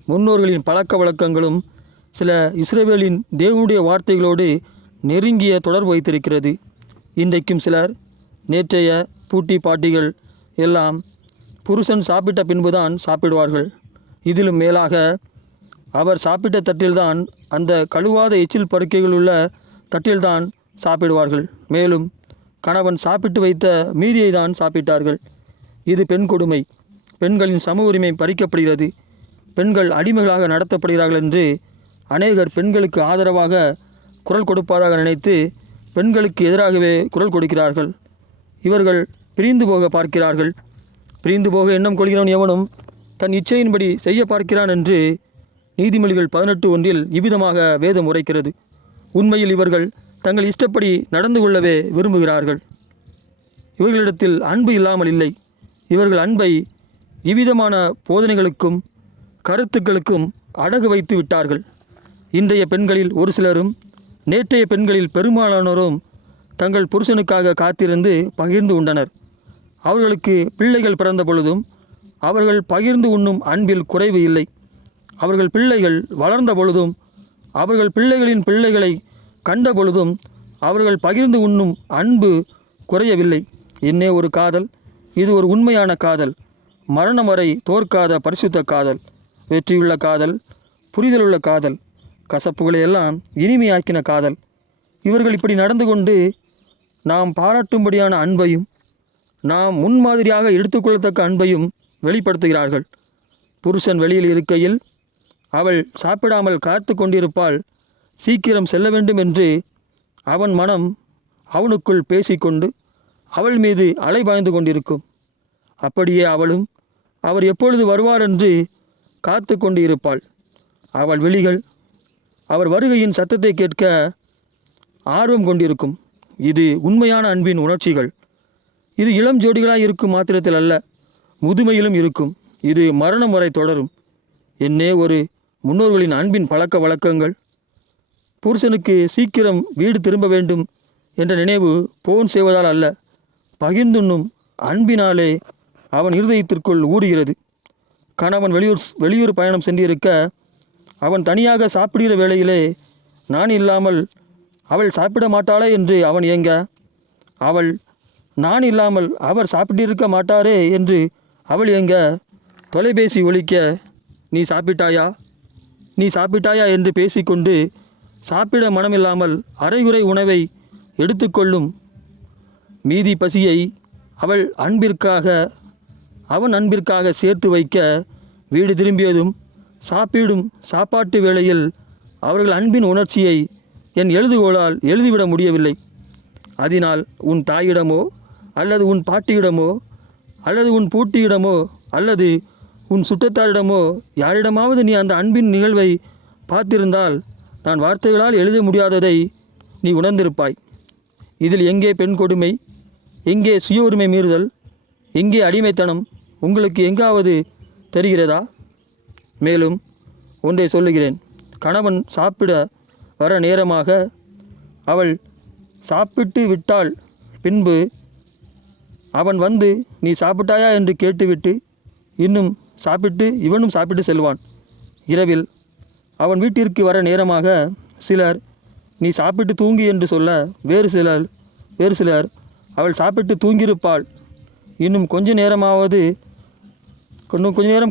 முன்னோர்களின் பழக்க வழக்கங்களும் சில இஸ்ரவேலின் தேவனுடைய வார்த்தைகளோடு நெருங்கிய தொடர்பு வைத்திருக்கிறது. இன்றைக்கும் சிலர் நேற்றைய பூட்டி பாட்டிகள் எல்லாம் புருஷன் சாப்பிட்ட பின்புதான் சாப்பிடுவார்கள். இதிலும் மேலாக அவர் சாப்பிட்ட தட்டில்தான் அந்த கழுவாத எச்சில் பருக்கைகள் உள்ள தட்டில்தான் சாப்பிடுவார்கள். மேலும் கணவன் சாப்பிட்டு வைத்த மீதியை தான் சாப்பிட்டார்கள். இது பெண் கொடுமை. பெண்களின் சம உரிமை பறிக்கப்படுகிறது. பெண்கள் அடிமைகளாக நடத்தப்படுகிறார்கள் என்று அநேகர் பெண்களுக்கு ஆதரவாக குரல் கொடுப்பதாக நினைத்து பெண்களுக்கு எதிராகவே குரல் கொடுக்கிறார்கள். இவர்கள் பிரிந்து போக பார்க்கிறார்கள். பிரிந்து போக எண்ணம் கொள்கிறவன் எவனும் தன் இச்சையின்படி செய்ய பார்க்கிறான் என்று நீதிமொழிகள் 18:1 இவ்விதமாக வேதம் உரைக்கிறது. உண்மையில் இவர்கள் தங்கள் இஷ்டப்படி நடந்து கொள்ளவே விரும்புகிறார்கள். இவர்களிடத்தில் அன்பு இல்லாமல் இல்லை. இவர்கள் அன்பை இவ்விதமான போதனைகளுக்கும் கருத்துக்களுக்கும் அடகு வைத்து விட்டார்கள். இன்றைய பெண்களில் ஒரு சிலரும் நேற்றைய பெண்களில் பெரும்பாலானோரும் தங்கள் புருஷனுக்காக காத்திருந்து பகிர்ந்து உண்டனர். அவர்களுக்கு பிள்ளைகள் பிறந்த பொழுதும் அவர்கள் பகிர்ந்து உண்ணும் அன்பில் குறைவு இல்லை. அவர்கள் பிள்ளைகள் வளர்ந்த பொழுதும் அவர்கள் பிள்ளைகளின் பிள்ளைகளை கண்ட பொழுதும் அவர்கள் பகிர்ந்து உண்ணும் அன்பு குறையவில்லை. என்னே ஒரு காதல்! இது ஒரு உண்மையான காதல், மரணம் வரை தோற்காத பரிசுத்த காதல், வெற்றியுள்ள காதல், புரிதலுள்ள காதல், கசப்புகளை எல்லாம் இனிமையாக்கின காதல். இவர்கள் இப்படி நடந்து கொண்டு நாம் பாராட்டும்படியான அன்பையும் நாம் முன்மாதிரியாக எடுத்துக்கொள்ளத்தக்க அன்பையும் வெளிப்படுத்துகிறார்கள். புருஷன் வெளியில் இருக்கையில் அவள் சாப்பிடாமல் காத்து கொண்டிருப்பாள். சீக்கிரம் செல்ல வேண்டும் என்று அவன் மனம் அவனுக்குள் பேசிக்கொண்டு அவள் மீது அலைபாய்ந்து கொண்டிருக்கும். அப்படியே அவளும் அவர் எப்பொழுது வருவார் என்று காத்து கொண்டு இருப்பாள். அவள் விழிகள் அவர் வருகையின் சத்தத்தை கேட்க ஆர்வம் கொண்டிருக்கும். இது உண்மையான அன்பின் உணர்ச்சிகள். இது இளம் ஜோடிகளாய் இருக்கும் மாத்திரத்தில் அல்ல, முதுமையிலும் இருக்கும். இது மரணம் வரை தொடரும். என்னே ஒரு முன்னோர்களின் அன்பின் பழக்க வழக்கங்கள்! புருஷனுக்கு சீக்கிரம் வீடு திரும்ப வேண்டும் என்ற நினைவு போன் செய்வதால் அல்ல, பகிர்ந்துண்ணும் அன்பினாலே அவன் இருதயத்திற்குள் ஊடுகிறது. கணவன் வெளியூர் பயணம் சென்றிருக்க அவன் தனியாக சாப்பிடுகிற வேளையிலே நான் இல்லாமல் அவள் சாப்பிட மாட்டாளே என்று அவன் ஏங்க, அவள் நான் இல்லாமல் அவர் சாப்பிட்டிருக்க மாட்டாரே என்று அவள் ஏங்க, தொலைபேசி ஒலிக்க நீ சாப்பிட்டாயா என்று பேசிக்கொண்டு சாப்பிட மனமில்லாமல் அரைகுறை உணவை எடுத்துக்கொள்ளும் மீதி பசியை அவன் அன்பிற்காக சேர்த்து வைக்க வீடு திரும்பியதும் சாப்பாட்டு வேளையில் அவர்கள் அன்பின் உணர்ச்சியை என் எழுதுகோளால் எழுதிவிட முடியவில்லை. அதனால் உன் தாயிடமோ அல்லது உன் பாட்டியிடமோ அல்லது உன் பூட்டியிடமோ அல்லது உன் சுற்றத்தாரிடமோ யாரிடமாவது நீ அந்த அன்பின் நிகழ்வை பார்த்திருந்தால் நான் வார்த்தைகளால் எழுத முடியாததை நீ உணர்ந்திருப்பாய். இதில் எங்கே பெண் கொடுமை, எங்கே சுய உரிமை மீறுதல், எங்கே அடிமைத்தனம் உங்களுக்கு எங்காவது தெரிகிறதா? மேலும் ஒன்றை சொல்லுகிறேன். கணவன் சாப்பிட வர நேரமாக அவள் சாப்பிட்டு விட்டால் பின்பு அவன் வந்து நீ சாப்பிட்டாயா என்று கேட்டுவிட்டு இவனும் சாப்பிட்டு செல்வான். இரவில் அவன் வீட்டிற்கு வர நேரமாக சிலர் நீ சாப்பிட்டு தூங்கி என்று சொல்ல வேறு சிலர் அவள் சாப்பிட்டு தூங்கியிருப்பாள், இன்னும் கொஞ்ச நேரம்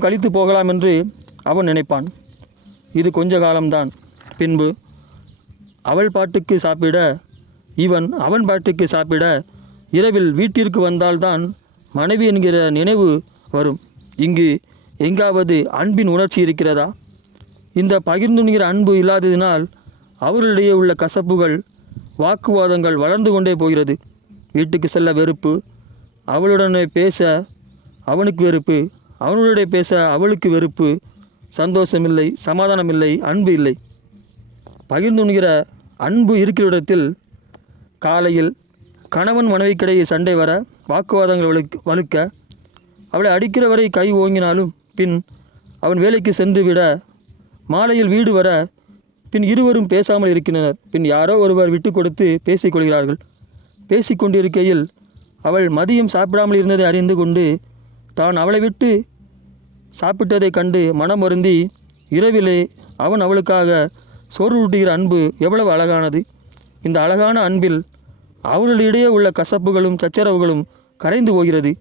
கழித்து போகலாம் என்று அவன் நினைப்பான். இது கொஞ்ச காலம்தான். பின்பு அவள் பாட்டுக்கு சாப்பிட இவன் அவன் பாட்டுக்கு சாப்பிட இரவில் வீட்டிற்கு வந்தால்தான் மனைவி என்கிற நினைவு வரும். இங்கு எங்காவது அன்பின் உணர்ச்சி இருக்கிறதா? இந்த பகிர்ந்துண்கிற அன்பு இல்லாததினால் அவர்களிடையே உள்ள கசப்புகள், வாக்குவாதங்கள் வளர்ந்து கொண்டே போகிறது. வீட்டுக்கு செல்ல வெறுப்பு, அவளுடனே பேச அவனுக்கு வெறுப்பு, அவனுடைய பேச அவளுக்கு வெறுப்பு, சந்தோஷமில்லை, சமாதானமில்லை, அன்பு இல்லை. பகிர்ந்துண்கிற அன்பு இருக்கிற இடத்தில் காலையில் கணவன் மனைவிக்கிடையே சண்டை வர, வாக்குவாதங்கள் வலுக்க, அவளை அடிக்கிற வரை கை ஓங்கினாலும் பின் அவன் வேலைக்கு சென்று விட, மாலையில் வீடு வர, பின் இருவரும் பேசாமல் இருக்கின்றனர். பின் யாரோ ஒருவர் விட்டு கொடுத்து பேசிக்கொள்கிறார்கள். பேசிக்கொண்டிருக்கையில் அவள் மதியம் சாப்பிடாமல் இருந்ததை அறிந்து கொண்டு தான் அவளை விட்டு சாப்பிட்டதை கண்டு மனம் வருந்தி இரவிலே அவன் அவளுக்காக சோறு ஊட்டுகிற அன்பு எவ்வளவு அழகானது! இந்த அழகான அன்பில் அவர்களிடையே உள்ள கசப்புகளும் சச்சரவுகளும் கரைந்து போகிறது.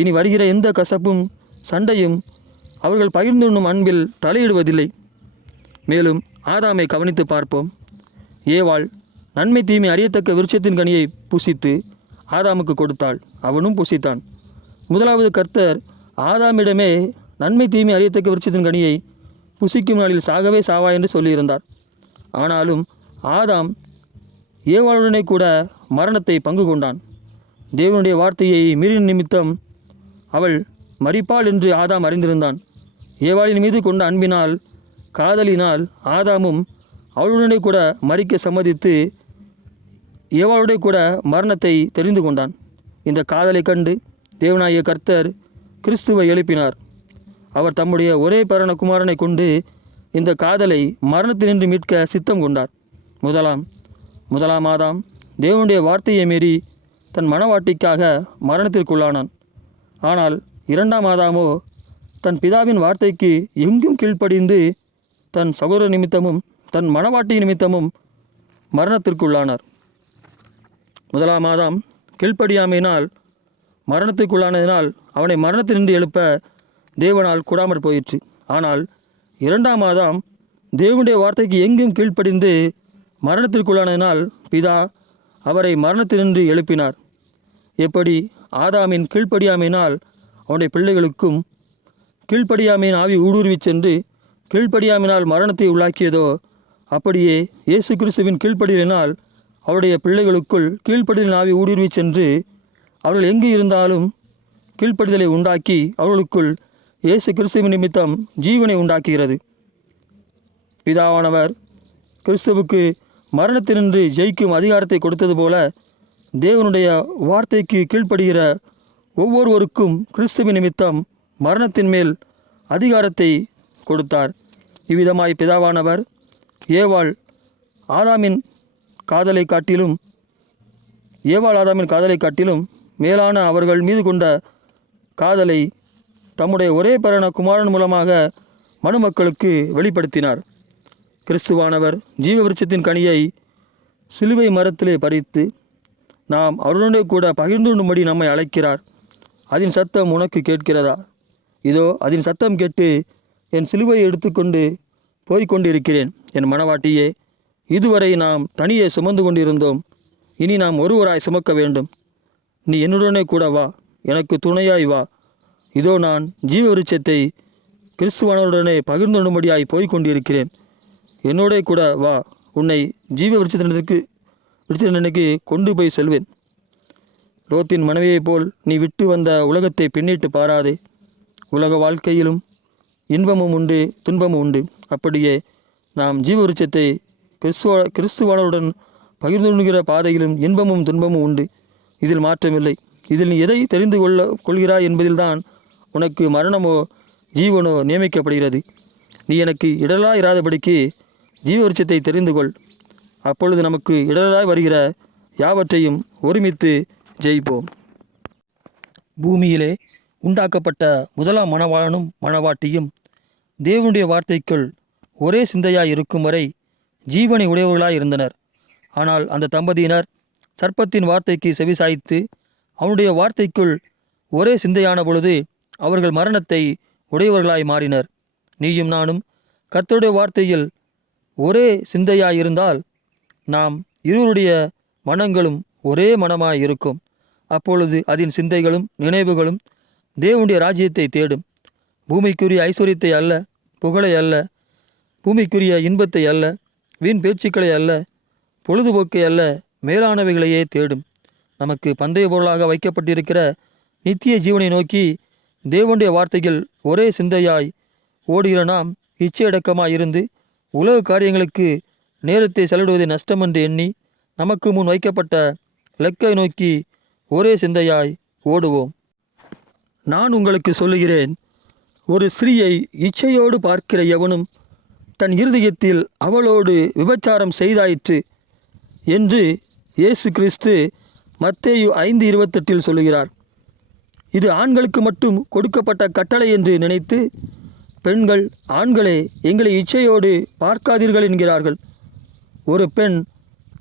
இனி வருகிற எந்த கசப்பும் சண்டையும் அவர்கள் பகிர்ந்துண்ணும் அன்பில் தலையிடுவதில்லை. மேலும் ஆதாமை கவனித்து பார்ப்போம். ஏவாள் நன்மை தீமை அறியத்தக்க விருட்சத்தின் கனியை புசித்து ஆதாமுக்கு கொடுத்தாள், அவனும் புசித்தான். முதலாவது கர்த்தர் ஆதாமிடமே நன்மை தீமை அறியத்தக்க விருட்சத்தின் கனியை புசிக்கும் நாளில் சாகவே சாவா என்று சொல்லியிருந்தார். ஆனாலும் ஆதாம் ஏவாளுடனே கூட மரணத்தை பங்கு கொண்டான். தேவனுடைய வார்த்தையை மீறின நிமித்தம் அவள் மரிப்பாள் என்று ஆதாம் அறிந்திருந்தான். ஏவாளின் மீது கொண்ட அன்பினால், காதலினால் ஆதாமும் அவளுடனே கூட மரிக்க சம்மதித்து ஏவாளுடைய கூட மரணத்தை தெரிந்து கொண்டான். இந்த காதலை கண்டு தேவனாகிய கர்த்தர் கிறிஸ்துவை எழுப்பினார். அவர் தம்முடைய ஒரே பேரான குமாரனை கொண்டு இந்த காதலை மரணத்தினின்று மீட்க சித்தம் கொண்டார். முதலாம் ஆதாம் தேவனுடைய வார்த்தையை மீறி தன் மனவாட்டிக்காக மரணத்திற்குள்ளானான். ஆனால் இரண்டாம் ஆதாமோ தன் பிதாவின் வார்த்தைக்கு எங்கும் கீழ்ப்படிந்து தன் சகோதர நிமித்தமும் தன் மனவாட்டி நிமித்தமும் மரணத்திற்குள்ளானார். முதலாம் ஆதாம் கீழ்ப்படியாமையினால் மரணத்துக்குள்ளானதினால் அவனை மரணத்தினின்று எழுப்ப தேவனால் கூடாமற் போயிற்று. ஆனால் இரண்டாம் ஆதாம் தேவனுடைய வார்த்தைக்கு எங்கும் கீழ்ப்படிந்து மரணத்திற்குள்ளானதினால் பிதா அவரை மரணத்தினின்று எழுப்பினார். எப்படி ஆதாமின் கீழ்ப்படியாமையினால் அவனுடைய பிள்ளைகளுக்கும் கீழ்ப்படியாமையின் ஆவி ஊடுருவி சென்று கீழ்ப்படியாமையினால் மரணத்தை உள்ளாக்கியதோ, அப்படியே இயேசு கிறிஸ்துவின் கீழ்ப்படியினால் அவருடைய பிள்ளைகளுக்குள் கீழ்ப்படிதலின் ஆவி ஊடுருவி சென்று அவர்கள் எங்கு இருந்தாலும் கீழ்ப்படிதலை உண்டாக்கி அவர்களுக்குள் இயேசு கிறிஸ்துவின் நிமித்தம் ஜீவனை உண்டாக்குகிறது. பிதாவானவர் கிறிஸ்துவுக்கு மரணத்தினின்று ஜெயிக்கும் அதிகாரத்தை கொடுத்தது போல தேவனுடைய வார்த்தைக்கு கீழ்ப்படுகிற ஒவ்வொருவருக்கும் கிறிஸ்துவின் நிமித்தம் மரணத்தின் மேல் அதிகாரத்தை கொடுத்தார். இவ்விதமாய் பிதாவானவர் ஏவாள் ஆதாமின் காதலை காட்டிலும் மேலான அவர்கள் மீது கொண்ட காதலை தம்முடைய ஒரே பேரான குமாரன் மூலமாக மனுமக்களுக்கு வெளிப்படுத்தினார். கிறிஸ்துவானவர் ஜீவ விருட்சத்தின் கனியை சிலுவை மரத்திலே பறித்து நாம் அவருடனே கூட பகிர்ந்துண்ணும்படி நம்மை அழைக்கிறார். அதன் சத்தம் உனக்கு கேட்கிறதா? இதோ அதன் சத்தம் கேட்டு என் சிலுவையை எடுத்துக்கொண்டு போய்கொண்டிருக்கிறேன். என் மனவாட்டியே, இதுவரை நாம் தனியே சுமந்து கொண்டிருந்தோம், இனி நாம் ஒருவராய் சுமக்க வேண்டும். நீ என்னுடனே கூட வா, எனக்கு துணையாய் வா. இதோ நான் ஜீவ விருட்சத்தை கிறிஸ்துவானவருடனே பகிர்ந்துண்ணும்படியாய் போய்கொண்டிருக்கிறேன். என்னோட கூட வா, உன்னை ஜீவ விருட்சத்தினருக்கு கொண்டு போய் செல்வேன். லோத்தின் மனைவியைப் போல் நீ விட்டு வந்த உலகத்தை பின்னிட்டு பாராதே. உலக வாழ்க்கையிலும் இன்பமும் உண்டு, துன்பமும் உண்டு. அப்படியே நாம் ஜீவ விருட்சத்தை கிறிஸ்துவானவருடன் பகிர்ந்துண்ணுகிற பாதையிலும் இன்பமும் துன்பமும் உண்டு. இதில் மாற்றமில்லை. இதில் நீ எதை தெரிந்து கொள்கிறாய் என்பதில்தான் உனக்கு மரணமோ ஜீவனோ நியமிக்கப்படுகிறது. நீ எனக்கு இடலாய் இராதபடிக்கு ஜீவ விருட்சத்தை தெரிந்து கொள். அப்பொழுது நமக்கு இடலாய் வருகிற யாவற்றையும் ஒருமித்து ஜெயிப்போம். பூமியிலே உண்டாக்கப்பட்ட முதலாம் மணவாளனும் மணவாட்டியும் தேவனுடைய வார்த்தைக்குள் ஒரே சிந்தையாய் இருக்கும் வரை ஜீவனை உடையவர்களாய் இருந்தனர். ஆனால் அந்த தம்பதியினர் சர்ப்பத்தின் வார்த்தைக்கு செவிசாய்த்து அவனுடைய வார்த்தைக்குள் ஒரே சிந்தையான பொழுது அவர்கள் மரணத்தை உடையவர்களாய் மாறினர். நீயும் நானும் கர்த்தருடைய வார்த்தையில் ஒரே சிந்தையாயிருந்தால் நாம் இருவருடைய மனங்களும் ஒரே மனமாய் இருக்கும். அப்பொழுது அதன் சிந்தைகளும் நினைவுகளும் தேவனுடைய ராஜ்யத்தை தேடும். பூமிக்குரிய ஐஸ்வர்யத்தை அல்ல, புகழை அல்ல, பூமிக்குரிய இன்பத்தை அல்ல, வீண் பேச்சுக்களை அல்ல, பொழுதுபோக்கை அல்ல, மேலானவைகளையே தேடும். நமக்கு பந்தய பொருளாக வைக்கப்பட்டிருக்கிற நித்திய ஜீவனை நோக்கி தேவனுடைய வார்த்தைகள் ஒரே சிந்தையாய் ஓடுகிற நாம் இச்சையடக்கமாய் இருந்து உலக காரியங்களுக்கு நேரத்தை செலவிடுவதை நஷ்டமென்று எண்ணி நமக்கு முன் வைக்கப்பட்ட இலக்கை நோக்கி ஒரே சிந்தையாய் ஓடுவோம். நான் உங்களுக்கு சொல்லுகிறேன், ஒரு ஸ்திரீயை இச்சையோடு பார்க்கிற எவனும் தன் இருதயத்தில் அவளோடு விபச்சாரம் செய்தாயிற்று என்று இயேசு கிறிஸ்து மத்தேயு 5:28 சொல்லுகிறார். இது ஆண்களுக்கு மட்டும் கொடுக்கப்பட்ட கட்டளை என்று நினைத்து பெண்கள், ஆண்களே எங்களை இச்சையோடு பார்க்காதீர்கள் என்கிறார்கள். ஒரு பெண்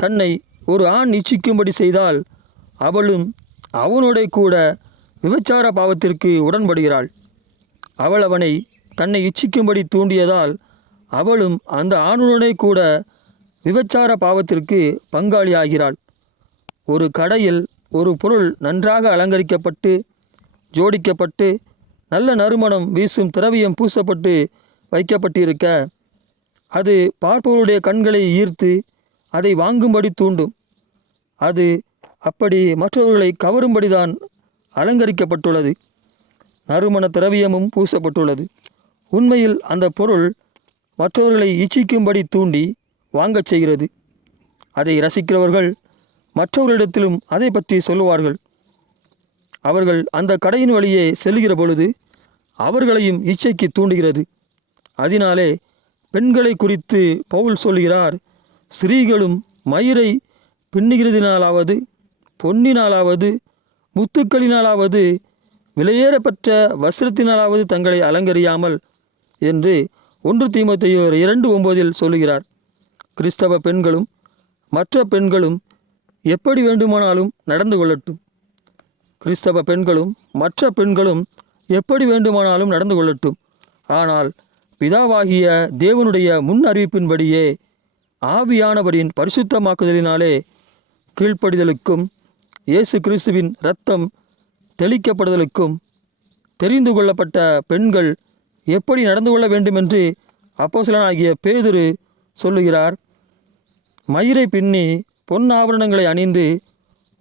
தன்னை ஒரு ஆண் இச்சிக்கும்படி செய்தால் அவளும் அவனோட கூட விபச்சார பாவத்திற்கு உடன்படுகிறாள். அவள் அவனை தன்னை இச்சிக்கும்படி தூண்டியதால் அவளும் அந்த ஆணுடனே கூட விபச்சார பாவத்திற்கு பங்காளியாகிறாள். ஒரு கடையில் ஒரு பொருள் நன்றாக அலங்கரிக்கப்பட்டு ஜோடிக்கப்பட்டு நல்ல நறுமணம் வீசும் திரவியம் பூசப்பட்டு வைக்கப்பட்டிருக்க அது பார்ப்பவருடைய கண்களை ஈர்த்து அதை வாங்கும்படி தூண்டும். அது அப்படி மற்றவர்களை கவரும்படிதான் அலங்கரிக்கப்பட்டுள்ளது. நறுமண திரவியமும் பூசப்பட்டுள்ளது. உண்மையில் அந்த பொருள் மற்றவர்களை இச்சிக்கும்படி தூண்டி வாங்கச் செய்கிறது. அதை ரசிக்கிறவர்கள் மற்றவர்களிடத்திலும் அதை பற்றி சொல்லுவார்கள். அவர்கள் அந்த கடையின் வழியே செல்கிற பொழுது அவர்களையும் இச்சைக்கு தூண்டுகிறது. அதனாலே பெண்களை குறித்து பவுல் சொல்கிறார், ஸ்திரீகளும் மயிரை பின்னுகிறதினாலாவது பொன்னினாலாவது முத்துக்களினாலாவது விலையேறப்பட்ட வஸ்திரத்தினாலாவது தங்களை அலங்கரியாமல் என்று 1 தீமோத்தேயு 2:9 சொல்லுகிறார். கிறிஸ்தவ பெண்களும் மற்ற பெண்களும் எப்படி வேண்டுமானாலும் நடந்து கொள்ளட்டும். கிறிஸ்தவ பெண்களும் மற்ற பெண்களும் எப்படி வேண்டுமானாலும் நடந்து கொள்ளட்டும். ஆனால் பிதாவாகிய தேவனுடைய முன் அறிவிப்பின்படியே ஆவியானவரின் பரிசுத்தமாக்குதலினாலே கீழ்ப்படிதலுக்கும் இயேசு கிறிஸ்துவின் இரத்தம் தெளிக்கப்படுதலுக்கும் தெரிந்து கொள்ளப்பட்ட பெண்கள் எப்படி நடந்து கொள்ள வேண்டுமென்று அப்போஸ்தலனாகிய பேதுரு சொல்லுகிறார். மயிரை பின்னி பொன் ஆபரணங்களை அணிந்து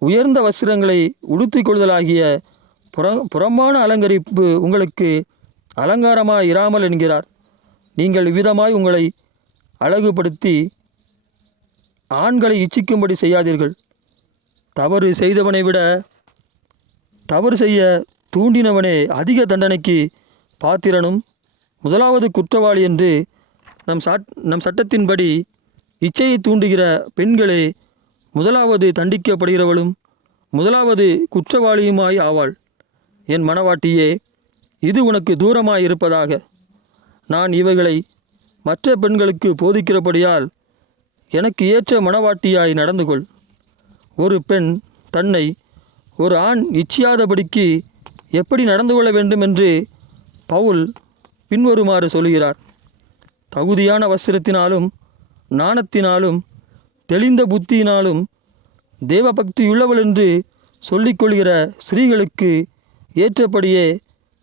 உயர்ந்த வஸ்திரங்களை உடுத்திக் கொள்ளுதலாகிய புறம்பான அலங்கரிப்பு உங்களுக்கு அலங்காரமாய் இராமல் என்கிறார். நீங்கள் இவ்விதமாய் உங்களை அழகுபடுத்தி ஆண்களை இச்சிக்கும்படி செய்யாதீர்கள். தவறு செய்தவனை விட தவறு செய்ய தூண்டினவனே அதிக தண்டனைக்கு பாத்திரனும் முதலாவது குற்றவாளி என்று நம் சட்டத்தின்படி இச்சையை தூண்டுகிற பெண்களே முதலாவது தண்டிக்கப்படுகிறவளும் முதலாவது குற்றவாளியுமாய் ஆவாள். என் மணவாட்டியே, இது உனக்கு தூரமாயிருப்பதாக. நான் இவைகளை மற்ற பெண்களுக்கு போதிக்கிறபடியால் எனக்கு ஏற்ற மணவாட்டியாய் நடந்து கொள். ஒரு பெண் தன்னை ஒரு ஆண் இச்சியாதபடிக்கு எப்படி நடந்து கொள்ள வேண்டும் என்று பவுல் பின்வருமாறு சொல்கிறார். தகுதியான வஸ்திரத்தினாலும் நாணத்தினாலும் தெளிந்த புத்தியினாலும் தேவபக்தியுள்ளவள் என்று சொல்லிக்கொள்கிற ஸ்திரீகளுக்கு ஏற்றபடியே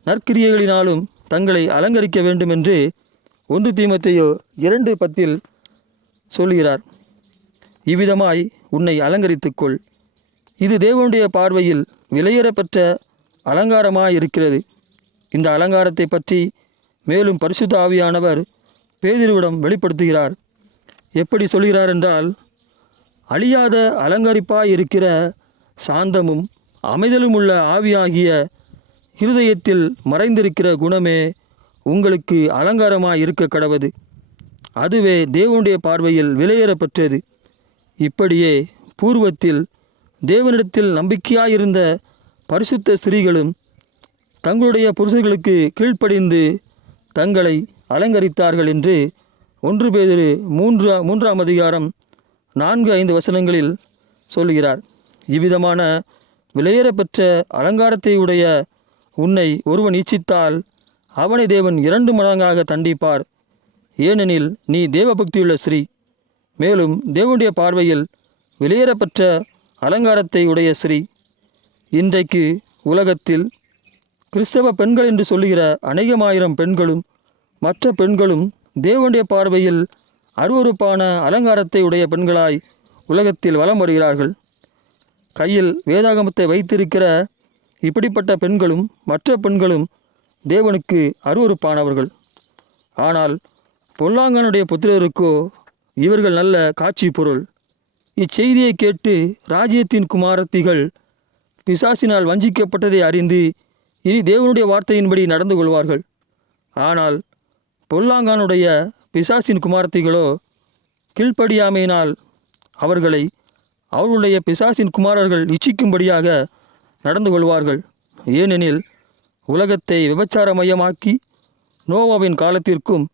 நற்கிரியைகளினாலும் தங்களை அலங்கரிக்க வேண்டும் என்று 1 தீமோத்தேயு 2:10 சொல்கிறார். இவ்விதமாய் உன்னை அலங்கரித்துக்கொள். இது தேவனுடைய பார்வையில் விலையேறப்பெற்ற அலங்காரமாயிருக்கிறது. இந்த அலங்காரத்தை பற்றி மேலும் பரிசுத்த ஆவியானவர் பேதுருவிடம் வெளிப்படுத்துகிறார். எப்படி சொல்கிறார் என்றால், அழியாத அலங்கரிப்பாயிருக்கிற சாந்தமும் அமைதலும் உள்ள ஆவியாகிய இருதயத்தில் மறைந்திருக்கிற குணமே உங்களுக்கு அலங்காரமாய் இருக்க கடவது. அதுவே தேவனுடைய பார்வையில் விலையேறப்பெற்றது. இப்படியே பூர்வத்தில் தேவனிடத்தில் நம்பிக்கையாயிருந்த பரிசுத்த ஸ்திரீகளும் தங்களுடைய புருஷர்களுக்கு கீழ்ப்படிந்து தங்களை அலங்கரித்தார்கள் என்று 1 பேதுரு 3ஆம் அதிகாரம் 4-5 வசனங்களில் சொல்கிறார். இவ்விதமான விலையேறப்பெற்ற அலங்காரத்தை உடைய உன்னை ஒருவன் இச்சித்தால் அவனை தேவன் 2 மடங்காக தண்டிப்பார். ஏனெனில் நீ தேவபக்தியுள்ள ஸ்ரீ, மேலும் தேவனுடைய பார்வையில் விலையேறப்பெற்ற அலங்காரத்தை உடைய ஸ்ரீ. இன்றைக்கு உலகத்தில் கிறிஸ்தவ பெண்கள் என்று சொல்லுகிற அநேகமாயிரம் பெண்களும் மற்ற பெண்களும் தேவனுடைய பார்வையில் அருவருப்பான அலங்காரத்தை உடைய பெண்களாய் உலகத்தில் வலம் வருகிறார்கள். கையில் வேதாகமத்தை வைத்திருக்கிற இப்படிப்பட்ட பெண்களும் மற்ற பெண்களும் தேவனுக்கு அருவருப்பானவர்கள். ஆனால் பொல்லாங்கனுடைய புத்திரருக்கோ இவர்கள் நல்ல காட்சி பொருள். இச்செய்தியை கேட்டு ராஜ்யத்தின் குமாரத்திகள் பிசாசினால் வஞ்சிக்கப்பட்டதை அறிந்து இனி தேவனுடைய வார்த்தையின்படி நடந்து கொள்வார்கள். ஆனால் பொல்லாங்கானுடைய பிசாசின் குமாரத்திகளோ கீழ்ப்படியாமையினால் அவர்களை அவர்களுடைய பிசாசின் குமாரர்கள் இச்சிக்கும்படியாக நடந்து கொள்வார்கள். ஏனெனில் உலகத்தை விபச்சார மையமாக்கி நோவாவின் காலத்திற்கும்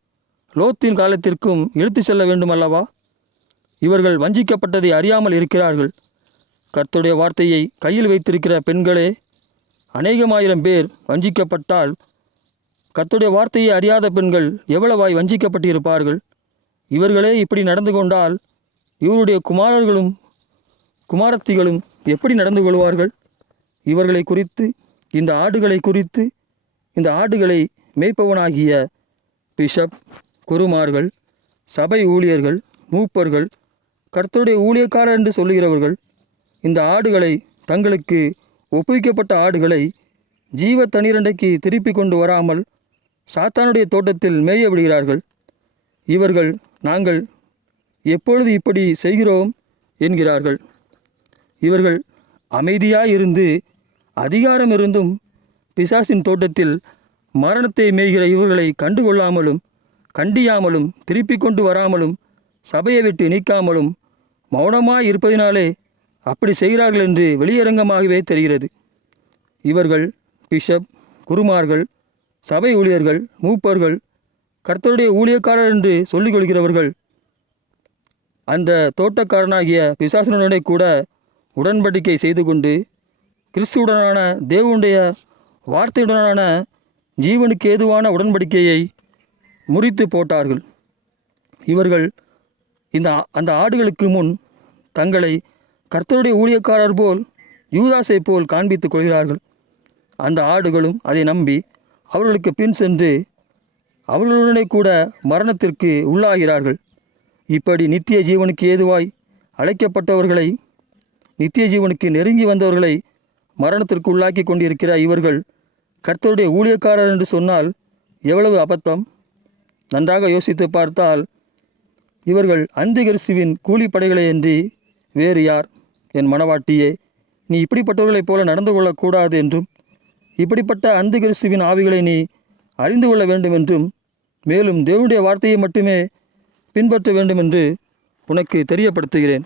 லோத்தின் காலத்திற்கும் இழுத்து செல்ல வேண்டுமல்லவா? இவர்கள் வஞ்சிக்கப்பட்டதை அறியாமல் இருக்கிறார்கள். கர்த்தருடைய வார்த்தையை கையில் வைத்திருக்கிற பெண்களே, அநேகமாயிரம் பேர் வஞ்சிக்கப்பட்டால் கர்த்தருடைய வார்த்தையை அறியாத பெண்கள் எவ்வளவாய் வஞ்சிக்கப்பட்டிருப்பார்கள். இவர்களே இப்படி நடந்து கொண்டால் இவருடைய குமாரர்களும் குமாரத்திகளும் எப்படி நடந்து கொள்வார்கள்? இவர்களை குறித்து, இந்த ஆடுகளை குறித்து, இந்த ஆடுகளை மேய்ப்பவனாகிய பிஷப், குருமார்கள், சபை ஊழியர்கள், மூப்பர்கள், கர்த்தருடைய ஊழியக்காரர் என்று சொல்லுகிறவர்கள் இந்த ஆடுகளை, தங்களுக்கு ஒப்புவிக்கப்பட்ட ஆடுகளை ஜீவ தண்ணீரண்டைக்கு திருப்பி கொண்டு வராமல் சாத்தானுடைய தோட்டத்தில் மேய விடுகிறார்கள். இவர்கள் நாங்கள் எப்பொழுது இப்படி செய்கிறோம் என்கிறார்கள். இவர்கள் அமைதியாயிருந்து அதிகாரம் இருந்தும் பிசாசின் தோட்டத்தில் மரணத்தை மேய்கிற இவர்களை கண்டுகொள்ளாமலும் கண்டியாமலும் திருப்பி கொண்டு வராமலும் சபையை விட்டு நீக்காமலும் மௌனமாய் இருப்பதினாலே அப்படி செய்கிறார்கள் என்று வெளியரங்கமாகவே தெரிகிறது. இவர்கள் பிஷப், குருமார்கள், சபை ஊழியர்கள், மூப்பர்கள், கர்த்தருடைய ஊழியக்காரர் என்று சொல்லிக் கொள்கிறவர்கள் அந்த தோட்டக்காரனாகிய பிசாசனுடனே கூட உடன்படிக்கை செய்து கொண்டு கிறிஸ்துவுடனான தேவனுடைய வார்த்தையுடனான ஜீவனுக்கு ஏதுவான உடன்படிக்கையை முறித்து போட்டார்கள். இவர்கள் அந்த ஆடுகளுக்கு முன் தங்களை கர்த்தருடைய ஊழியக்காரர் போல் யூதாசை போல் காண்பித்துக் கொள்கிறார்கள். அந்த ஆடுகளும் அதை நம்பி அவர்களுக்கு பின் சென்று அவர்களுடனே கூட மரணத்திற்கு உள்ளாகிறார்கள். இப்படி நித்திய ஜீவனுக்கு ஏதுவாய் அழைக்கப்பட்டவர்களை, நித்திய ஜீவனுக்கு நெருங்கி வந்தவர்களை மரணத்திற்கு உள்ளாக்கி கொண்டிருக்கிற இவர்கள் கர்த்தருடைய ஊழியக்காரர் என்று சொன்னால் எவ்வளவு அபத்தம்! நன்றாக யோசித்து பார்த்தால் இவர்கள் அந்தி கிறிஸ்துவின் கூலிப்படைகளேயன்றி வேறு யார்? என் மனவாட்டியே, நீ இப்படிப்பட்டவர்களைப் போல நடந்து கொள்ளக்கூடாது என்றும், இப்படிப்பட்ட அந்தி கிறிஸ்துவின் ஆவிகளை நீ அறிந்து கொள்ள வேண்டும் என்றும், மேலும் தேவனுடைய வார்த்தையை மட்டுமே பின்பற்ற வேண்டும் என்று உனக்கு தெரியப்படுத்துகிறேன்.